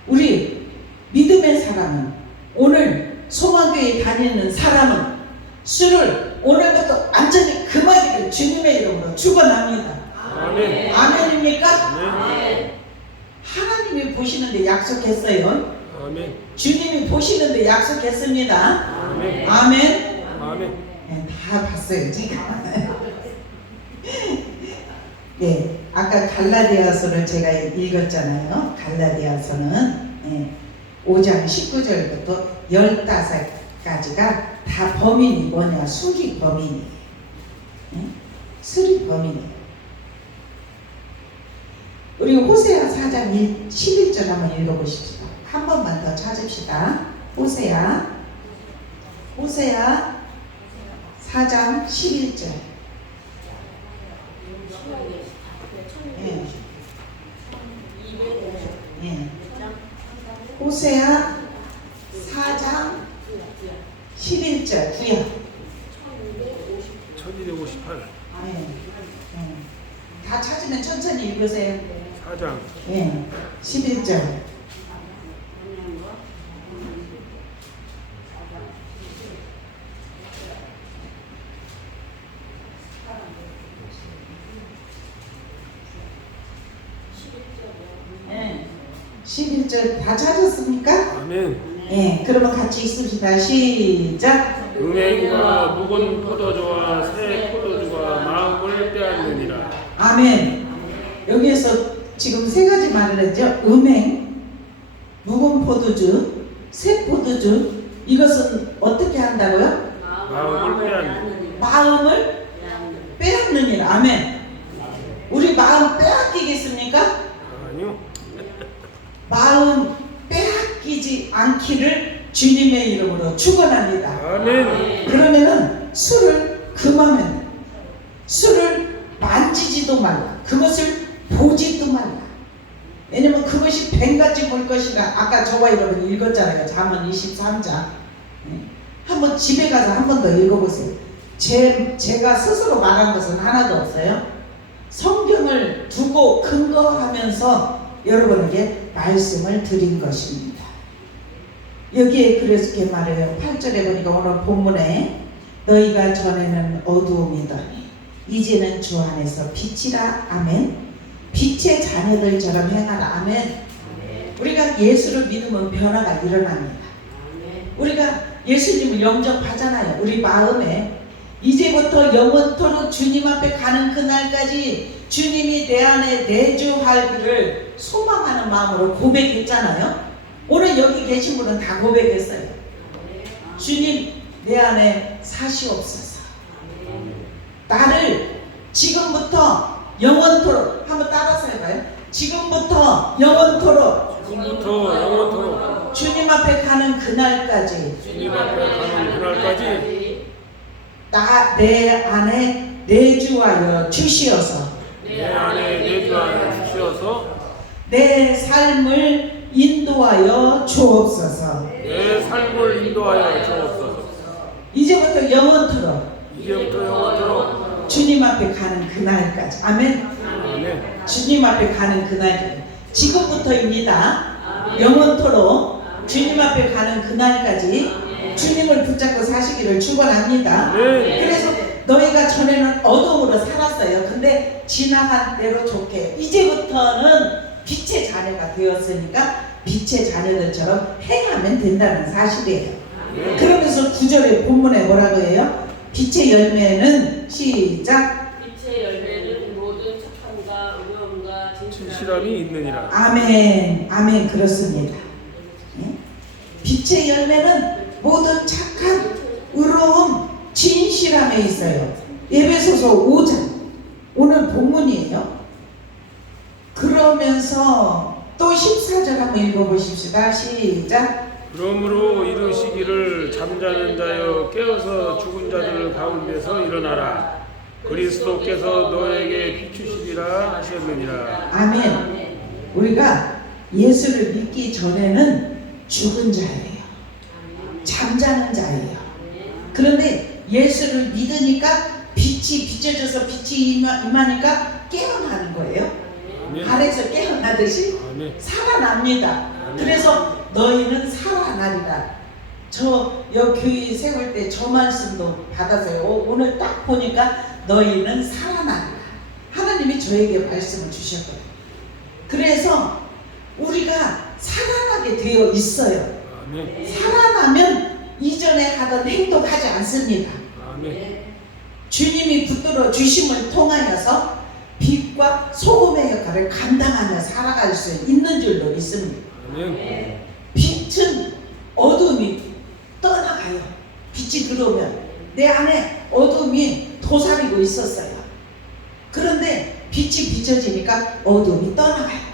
우리 믿음의 사람은, 오늘 소망교회 다니는 사람은 술을 오늘부터 완전히 그만이길 주님의 이름으로 축원합니다. 아멘. 아멘입니까? 네. 하나님이 보시는데 약속했어요. 아멘. 주님이 보시는데 약속했습니다. 아멘. 아멘. 아멘. 네, 다 봤어요 제가. 네, 아까 갈라디아서를 제가 읽었잖아요. 갈라디아서는 5장 19절부터 15까지가 다 범인이 뭐냐? 술이 범인이에요. 술이 범인이에요. 우리 호세아 4장 11절 한번 읽어보십시오. 한 번만 더 찾읍시다. 호세아 4장 11절. 예. 예. 호세아 4장 11절 구약. 1258. 다 찾으면 천천히 읽으세요. 4장. 예. 11절. 예. 11절 다 찾았습니까? 아멘. 예. 그러면 같이 읽읍시다. 시작. 음행과 묵은 포도주와 새 포도주가 마음을 빼앗느니라. 아멘. 여기에서 지금 세 가지 말을 했죠. 음행, 묵은 포도주, 새 포도주. 이것은 어떻게 한다고요? 마음을 빼앗느니라. 마음을 빼앗느니라. 아멘. 우리 마음 빼앗기겠습니까? 아니요. 마음 빼앗기지 않기를 주님의 이름으로 축원합니다. 아멘. 그러면은 술을 금하면, 술을 만지지도 말라. 그것을 보지도 말라. 왜냐면 그것이 뱀같이 볼 것이라. 아까 저와 여러분 읽었잖아요. 잠언 23장. 한번 집에 가서 한 번 더 읽어보세요. 제가 스스로 말한 것은 하나도 없어요. 성경을 두고 근거하면서 여러분에게 말씀을 드린 것입니다. 여기에 그렇게 말해요. 8절에 보니까 오늘 본문에 너희가 전에는 어두움이더니 이제는 주 안에서 빛이라. 아멘. 빛의 자녀들처럼 행하라. 아멘. 우리가 예수를 믿으면 변화가 일어납니다. 우리가 예수님을 영접하잖아요. 우리 마음에 이제부터 영원토록 주님 앞에 가는 그날까지 주님이 내 안에 내주하기를 소망하는 마음으로 고백했잖아요. 오늘 여기 계신 분은 다 고백했어요. 주님, 내 안에 사시옵소서. 나를 지금부터 영원토록, 한번 따라서 해봐요. 지금부터 영원토록 주님 앞에 가는 그날까지, 주님 앞에 가는 그날까지 내 안에 내주하여 주시어서 내 안에 내주하여 주시어서 내 삶을 인도하여 주옵소서. 내 삶을 인도하여 주옵소서. 이제부터 영원토록 주님 앞에 가는 그날까지. 아멘. 아멘. 주님 앞에 가는 그날까지. 지금부터입니다. 영원토록 주님 앞에 가는 그날까지 주님을 붙잡고 사시기를 축원합니다. 네. 그래서 너희가 전에는 어둠으로 살았어요. 근데 지나간 대로 좋게 이제부터는 빛의 자녀가 되었으니까 빛의 자녀들처럼 행하면 된다는 사실이에요. 네. 그러면서 9절에 본문에 뭐라고 해요? 빛의 열매는 시작. 빛의 열매는 모든 착함과 의로움과 진실함이 있느니라. 아멘. 아멘. 그렇습니다. 빛의 열매는 모든 착한 의로움, 진실함에 있어요. 에베소서 5장 오늘 본문이에요. 그러면서 또 14절 한번 읽어보십시다. 시작. 그러므로 이르시기를 잠자는 자여 깨어서 죽은 자들 가운데서 일어나라. 그리스도께서 너에게 비추시리라 하셨느니라. 아멘. 우리가 예수를 믿기 전에는 죽은 자예요. 잠자는 자예요. 그런데 예수를 믿으니까 빛이 비춰져서 빛이 임하니까 깨어나는 거예요. 아멘. 발에서 깨어나듯이 아멘. 살아납니다. 그래서 너희는 살아나리라. 저 교회 세울 때 저 말씀도 받았어요. 오늘 딱 보니까 너희는 살아나리라. 하나님이 저에게 말씀을 주셨거든요. 그래서 우리가 살아나게 되어 있어요. 아멘. 살아나면 이전에 하던 행동하지 않습니다. 아멘. 주님이 붙들어 주심을 통하여서 빛과 소금의 역할을 감당하며 살아갈 수 있는 줄로 믿습니다. 아멘. 빛은 어둠이 떠나가요. 빛이 들어오면 내 안에 어둠이 도사리고 있었어요. 그런데 빛이 비춰지니까 어둠이 떠나가요.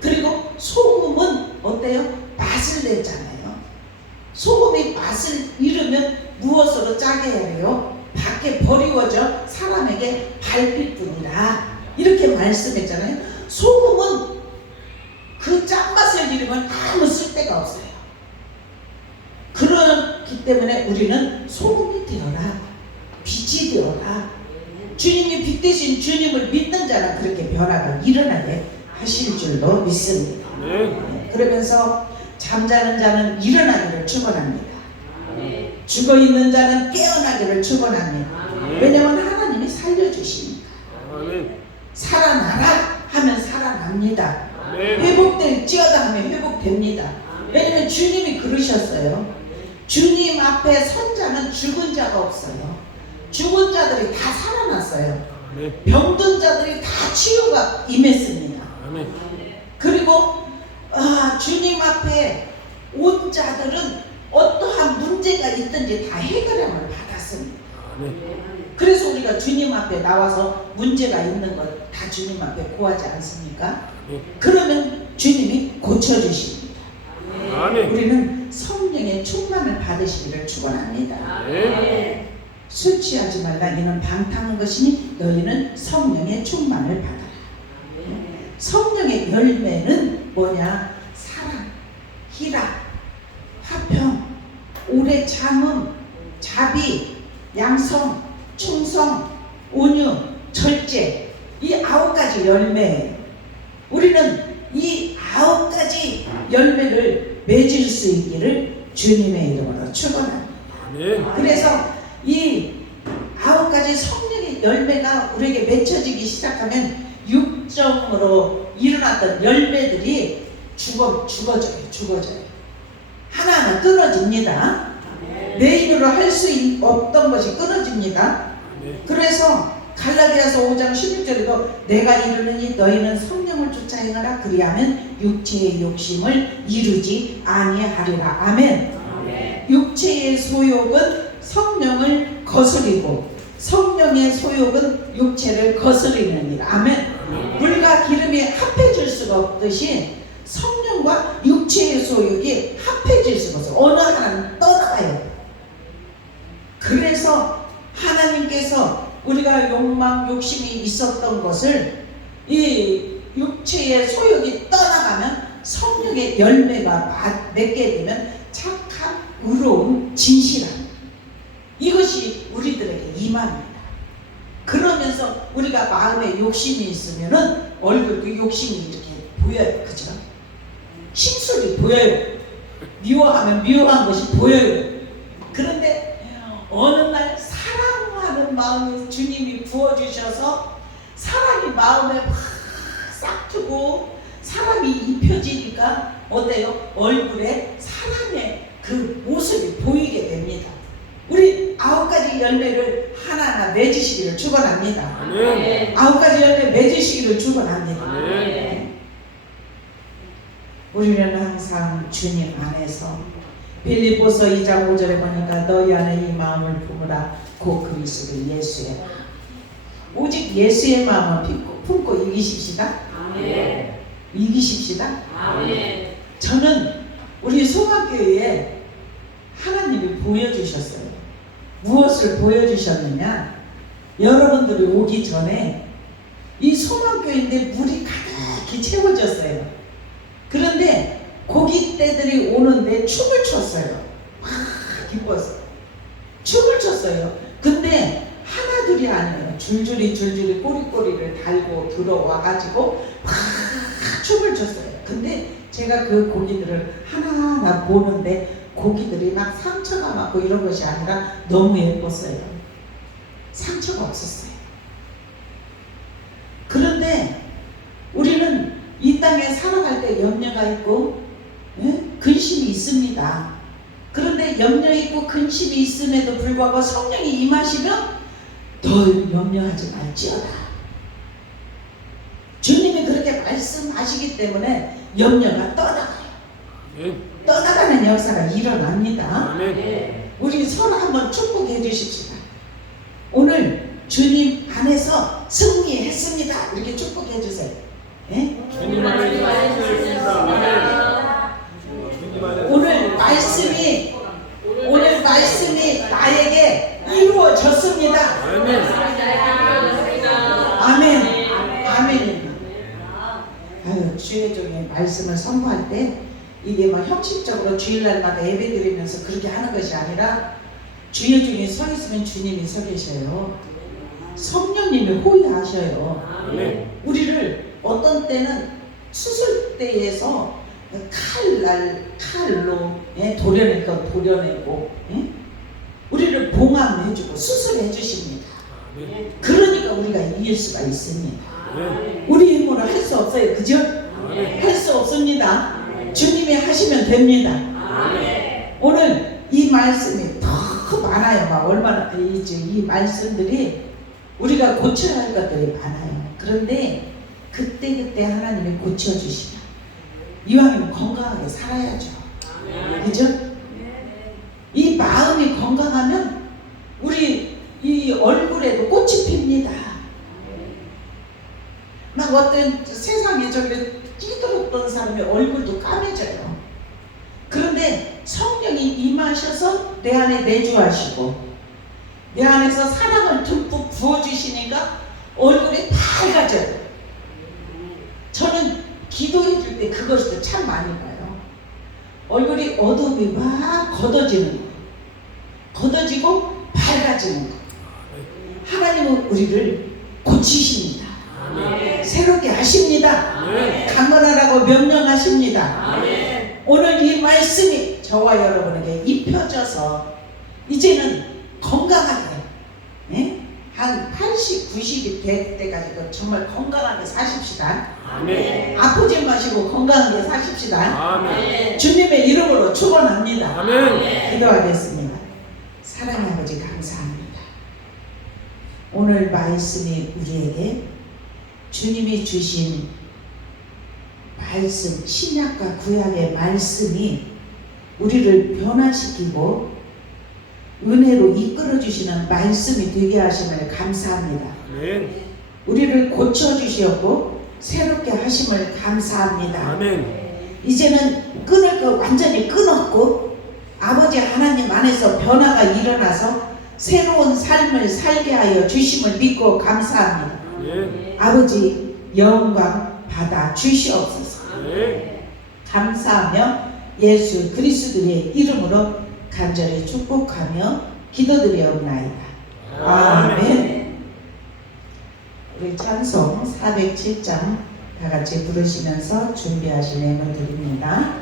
그리고 소금은 어때요? 맛을 내잖아요. 소금이 맛을 잃으면 무엇으로 짜게 해요? 밖에 버리워져 사람에게 발필뿐이라 이렇게 말씀했잖아요. 소금은 그 짠맛을 잃으면 아무 쓸데가 없어요. 그렇기 때문에 우리는 소금이 되어라. 빛이 되어라. 주님이 빛 대신 주님을 믿는 자는 그렇게 변화가 일어나게 하실 줄로 믿습니다. 아멘. 그러면서 잠자는 자는 일어나기를 축원합니다. 죽어있는 자는 깨어나기를 축원합니다. 왜냐하면 하나님이 살려주십니다. 아멘. 살아나라 하면 살아납니다. 아멘. 회복될지어다 하면 회복됩니다. 왜냐하면 주님이 그러셨어요. 주님 앞에 선 자는 죽은 자가 없어요. 죽은 자들이 다 살아났어요. 아멘. 병든 자들이 다 치유가 임했습니다. 아멘. 그리고 주님 앞에 온 자들은 어떠한 문제가 있든지 다 해결함을 받았습니다. 아멘. 그래서 우리가 주님 앞에 나와서 문제가 있는 것 다 주님 앞에 고하지 않습니까? 그러면 주님이 고쳐주십니다. 아멘. 우리는 성령의 충만을 받으시기를 축원합니다. 아멘. 술 취하지 말라. 이는 방탕한 것이니 너희는 성령의 충만을 받아라. 성령의 열매는 뭐냐? 사랑, 희락, 화평, 오래 참음, 자비, 양성, 충성, 온유, 절제. 이 9가지 열매예요. 우리는 이 9가지 열매를 맺을 수 있기를 주님의 이름으로 축원합니다. 아멘. 그래서 이 9가지 성령의 열매가 우리에게 맺혀지기 시작하면 육정으로 일어났던 열매들이 죽어져요. 하나하나 끊어집니다. 내 힘으로 할 수 없던 것이 끊어집니다. 그래서 갈라디아서 5장 16절에도 내가 이르느니 너희는 성령을 쫓아 행하라. 그리하면 육체의 욕심을 이루지 아니하리라. 아멘. 육체의 소욕은 성령을 거스리고 성령의 소욕은 육체를 거스리는 일. 아멘. 물과 기름이 합해질 수가 없듯이 성령과 육체의 소욕이 합해질 수가 없어요. 어느 하나는 떠나가요. 그래서 하나님께서 우리가 욕망, 욕심이 있었던 것을 이 육체의 소욕이 떠나가면 성령의 열매가 맺게 되면 착한, 의로움, 진실함. 이것이 우리들에게 임합니다. 그러면서 우리가 마음에 욕심이 있으면은 얼굴 그 욕심이 이렇게 보여요. 그죠? 심술이 보여요. 미워하면 미워한 것이 보여요. 그런데 어느 날 사랑하는 마음을 주님이 부어주셔서 사랑이 마음에 확 싹트고 사람이 입혀지니까 어때요? 얼굴에 사랑의 그 모습이 보이게 됩니다. 우리 9가지 열매를 하나하나 맺으시기를 축원합니다. 아멘. 9가지 열매 맺으시기를 축원합니다. 아멘. 우리는 항상 주님 안에서 빌립보서 2장 5절에 보니까 너희 안에 이 마음을 품으라. 곧 그리스도 예수의 마음. 오직 예수의 마음을 품고 이기십시다. 아멘. 이기십시다. 아멘. 저는 우리 소망교회에 하나님이 보여주셨어요. 무엇을 보여주셨느냐? 여러분들이 오기 전에 이 소망교회인데 물이 가득히 채워졌어요. 그런데 고깃대들이 오는데 춤을 췄어요. 막 기뻐서 춤을 췄어요. 근데 하나둘이 아니에요. 줄줄이 꼬리꼬리를 달고 들어와가지고 막 춤을 췄어요. 근데 제가 그 고기들을 하나하나 보는데 고기들이 막 상처가 많고 이런 것이 아니라 너무 예뻤어요. 상처가 없었어요. 그런데 우리는 이 땅에 살아갈 때 염려가 있고 근심이 있습니다. 그런데 염려 있고 근심이 있음에도 불구하고 성령이 임하시면 더 염려하지 말지어다. 주님이 그렇게 말씀하시기 때문에 염려가 떠나가요. 떠나가는 역사가 일어납니다. 우리 서로 한번 축복해 주십시다. 오늘 주님 안에서 승리했습니다. 이렇게 축복해 주세요. 네? 주님 안에서 승리했습니다. 오늘 말씀이 나에게 이루어졌습니다. 아멘. 아멘. 아유, 주의 종의 말씀을 선포할 때 이게 뭐 형식적으로 주일날마다 예배드리면서 그렇게 하는 것이 아니라 주의 종이 서 있으면 주님이 서 계셔요. 성령님이 호위하셔요. 우리를 어떤 때는 수술대에서 칼로 도려낼 건 도려내고 우리를 봉합해주고 수술해 주십니다. 그러니까 우리가 이길 수가 있습니다. 우리 힘으로 할 수 없어요. 그죠? 할 수 없습니다. 주님이 하시면 됩니다. 오늘 이 말씀이 더 많아요. 막 얼마나 이 말씀들이 우리가 고쳐야 할 것들이 많아요. 그런데 그때 하나님이 고쳐주시면 이왕이면 건강하게 살아야죠. 그죠? 이 마음이 건강하면 우리 이 얼굴에도 꽃이 핍니다. 막 어떤 세상에 저기 찌들었던 사람의 얼굴도 까매져요. 그런데 성령이 임하셔서 내 안에 내주하시고 내 안에서 사랑을 듬뿍 부어주시니까 얼굴이 밝아져요. 저는 기도해 줄 때 그것을 참 많이 봐요. 얼굴이 어둠이 막 걷어지는 거예요. 걷어지고 밝아지는 거예요. 하나님은 우리를 고치십니다. 새롭게 하십니다. 강건하라고 명령하십니다. 오늘 이 말씀이 저와 여러분에게 입혀져서 이제는 건강하게 한 80, 90이 될 때까지도 정말 건강하게 사십시다. 아프지 마시고 건강하게 사십시다. 주님의 이름으로 축원합니다. 기도하겠습니다. 사랑하는 아버지 감사합니다. 오늘 말씀이 우리에게 주님이 주신 말씀, 신약과 구약의 말씀이 우리를 변화시키고 은혜로 이끌어 주시는 말씀이 되게 하심을 감사합니다. 우리를 고쳐 주시었고 새롭게 하심을 감사합니다. 이제는 끊을 거 완전히 끊었고 아버지 하나님 안에서 변화가 일어나서 새로운 삶을 살게 하여 주심을 믿고 감사합니다. 아버지 영광 받아 주시옵소서. 감사하며 예수 그리스도의 이름으로 간절히 축복하며 기도드리옵나이다. 아멘. 우리 찬송 407장 다 같이 부르시면서 준비하실 예물 드립니다.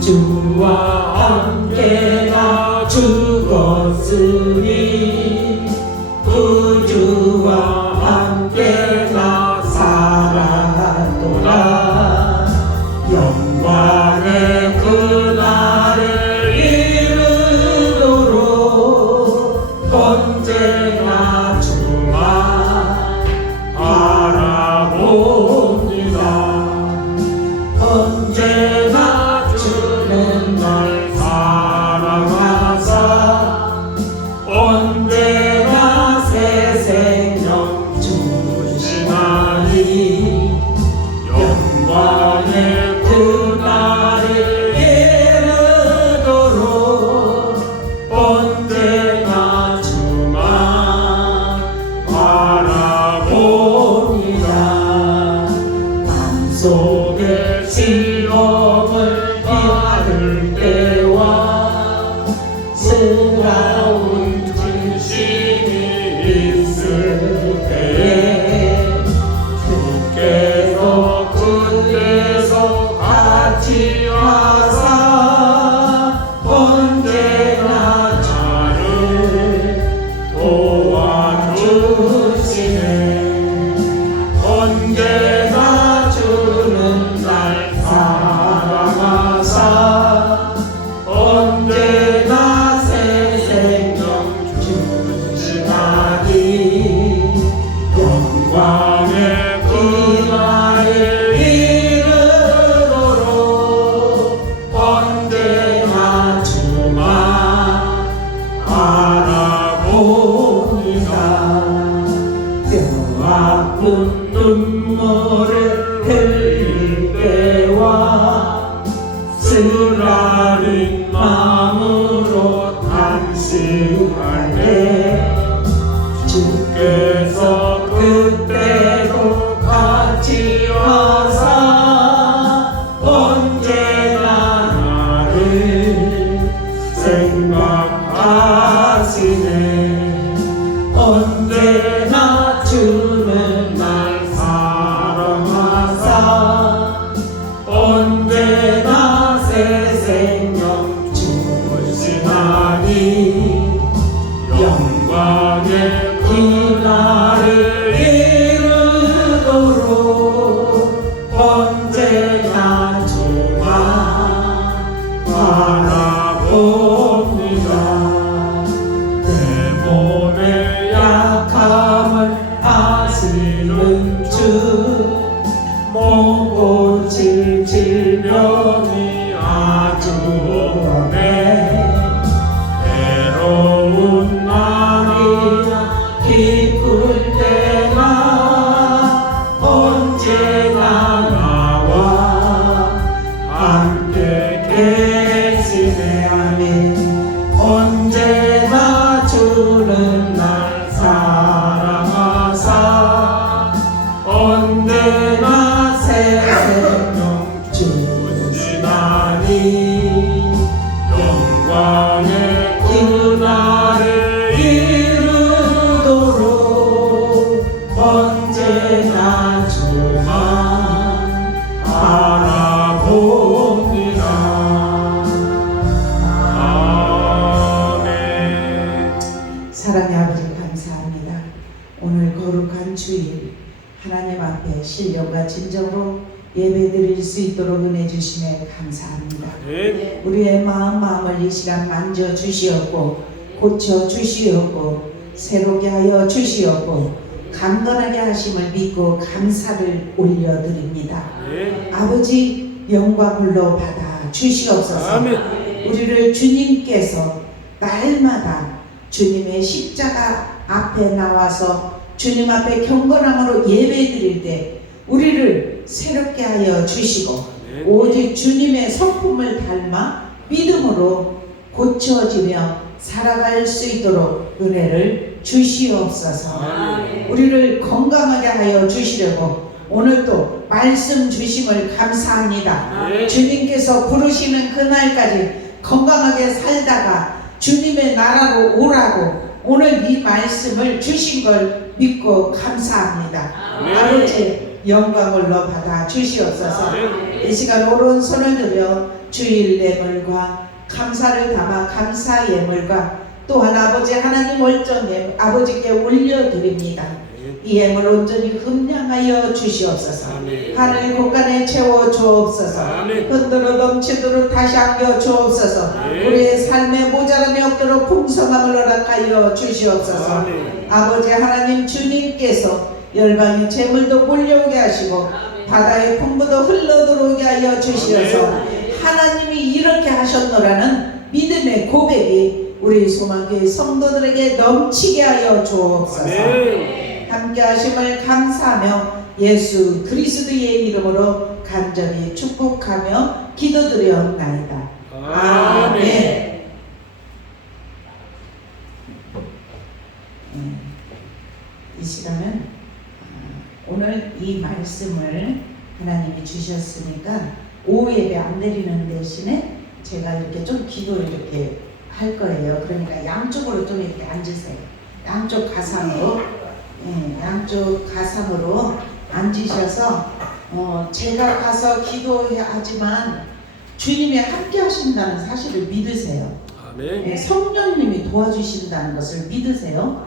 주와 함께 나 죽었으니 구주와 함께 나 살았도다. 영광의 그날을 이루도록 언제나 주만 바라봅니다. 언제나 주는 널 사랑하사 언제나 속에 시험을 받을 때와 쓰라운 근심이 있을 때에 주께서 그때서 같이 하사 언제나 나를 도와주시네. 언제나 주는 날 사랑하사 언제나 새 생명 주시나니 영광의 그날을 이르도록 언제나 주만 바라봅니다. 뼈아픈 눈물을 흘릴 때와 쓰라린 마음으로 탄식할 때 주께서 그때도 같이 하사 언제나 나를 생각하시네. 언제나 주는 날 사랑하사 언제나 새 생명 주시나니 영광의 그날을 이루도록 언제나 주만 바라봅니다. 내 몸의 약함을 아시는 주 몸 고칠 질병이 아주 오네. 괴로운 날이나 기쁠 때나 언제나 나와 함께 계시네. 아멘. 언제나 주는 날 사랑하사 언제나 새 생명 주시나니 영광의 그날을 이루도록 언제나 주만 바라봅니다. 아멘. 사랑의 아버지 감사합니다. 오늘 거룩한 주일 하나님 앞에 신령과 진정으로 예배드릴 수 있도록 은혜 주심에 감사합니다. 네. 우리의 마음을 이 시간 만져 주시었고 고쳐 주시었고 새롭게 하여 주시었고 강건하게 하심을 믿고 감사를 올려드립니다. 네. 아버지 영광으로 받아 주시옵소서. 아멘. 우리를 주님께서 날마다 주님의 십자가 앞에 나와서 주님 앞에 경건함으로 예배드릴 때 우리를 새롭게 하여 주시고 오직 주님의 성품을 닮아 믿음으로 고쳐지며 살아갈 수 있도록 은혜를 주시옵소서. 우리를 건강하게 하여 주시려고 오늘도 말씀 주심을 감사합니다. 주님께서 부르시는 그날까지 건강하게 살다가 주님의 나라로 오라고 오늘 이 말씀을 주신 걸 믿고 감사합니다. 아버지 영광을로 받아 주시옵소서. 이 시간 오른손을 들여 주일 예물과 감사를 담아 감사 예물과 또한 아버지 하나님 월정 아버지께 올려드립니다. 이 예물 온전히 흠량하여 주시옵소서. 하늘 곳간에 채워 주옵소서. 흔들어 넘치도록 다시 안겨 주옵소서. 우리의 삶에 모자람이 없도록 풍성함을 허락하여 주시옵소서. 아버지 하나님 주님께서 열방의 재물도 몰려오게 하시고 바다의 풍부도 흘러들어오게 하여 주시어서 하나님이 이렇게 하셨노라는 믿음의 고백이 우리 소망교회 성도들에게 넘치게 하여 주옵소서. 함께 하심을 감사하며 예수 그리스도의 이름으로 간절히 축복하며 기도드려옵나이다. 아멘. 이 시간은 오늘 이 말씀을 하나님이 주셨으니까 오후 예배 안 드리는 대신에 제가 이렇게 좀 기도 이렇게 할 거예요. 그러니까 양쪽으로 좀 이렇게 앉으세요. 양쪽 가상으로, 양쪽 가상으로 앉으셔서 제가 가서 기도하지만 주님이 함께 하신다는 사실을 믿으세요. 아멘. 성령님이 도와주신다는 것을 믿으세요.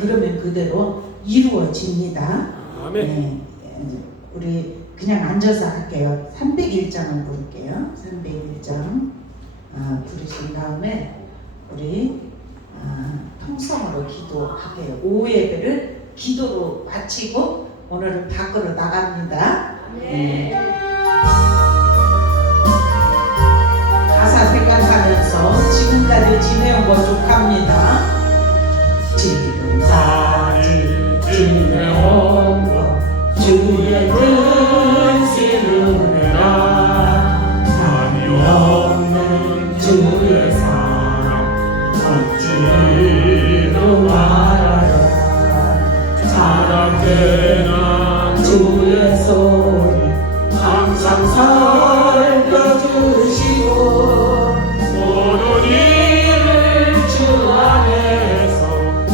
그러면 그대로 이루어집니다. 아멘. 우리 그냥 앉아서 할게요. 301장을 부를게요. 301장 부르신 다음에 우리 통성으로 기도하게요. 오후 예배를 기도로 마치고 오늘은 밖으로 나갑니다. 가사 생각하면서 지금까지 지내온 거 족합니다. 지금까지 지내온 거 주의 뜻을 은혜라 담이 없는 주의 사랑 어찌로 말하여 자랑되는 주의 소리 항상 살펴주시고 모든 일을 주 안에서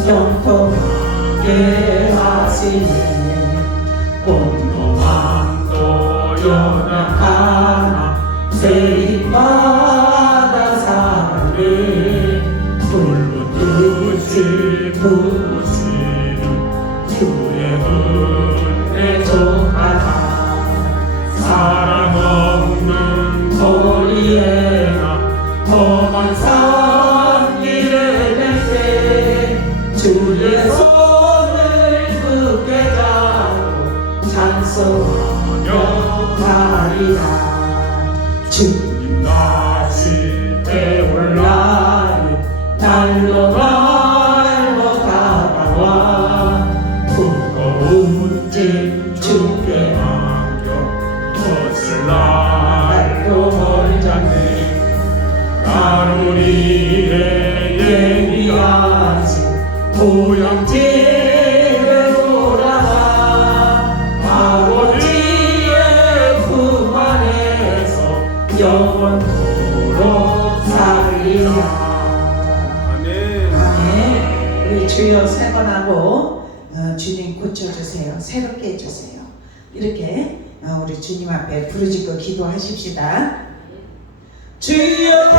형통하게 하시네. 온도만도 연약하나 세임받아 사랑을 불붙듯이 부으시는 주의 은혜 조하다. 사랑 없는 거리에나 험한 산 길을 낼때 주의 손을 굳게 잡고 찬송하며 가리라. 주님 다시 배울 날이 날로 날로 다가와 무거운 짐 주께 것을 날로 멀잖네. 나를 위해 예비하신 고향집에 돌아가 아버지의 품 안에서 영원토록 살리라. 아멘. 아멘. 우리 주여 세 번 하고 주님 고쳐주세요. 새롭게 해주세요. 이렇게 우리 주님 앞에 부르짖고 기도하십시다. 주여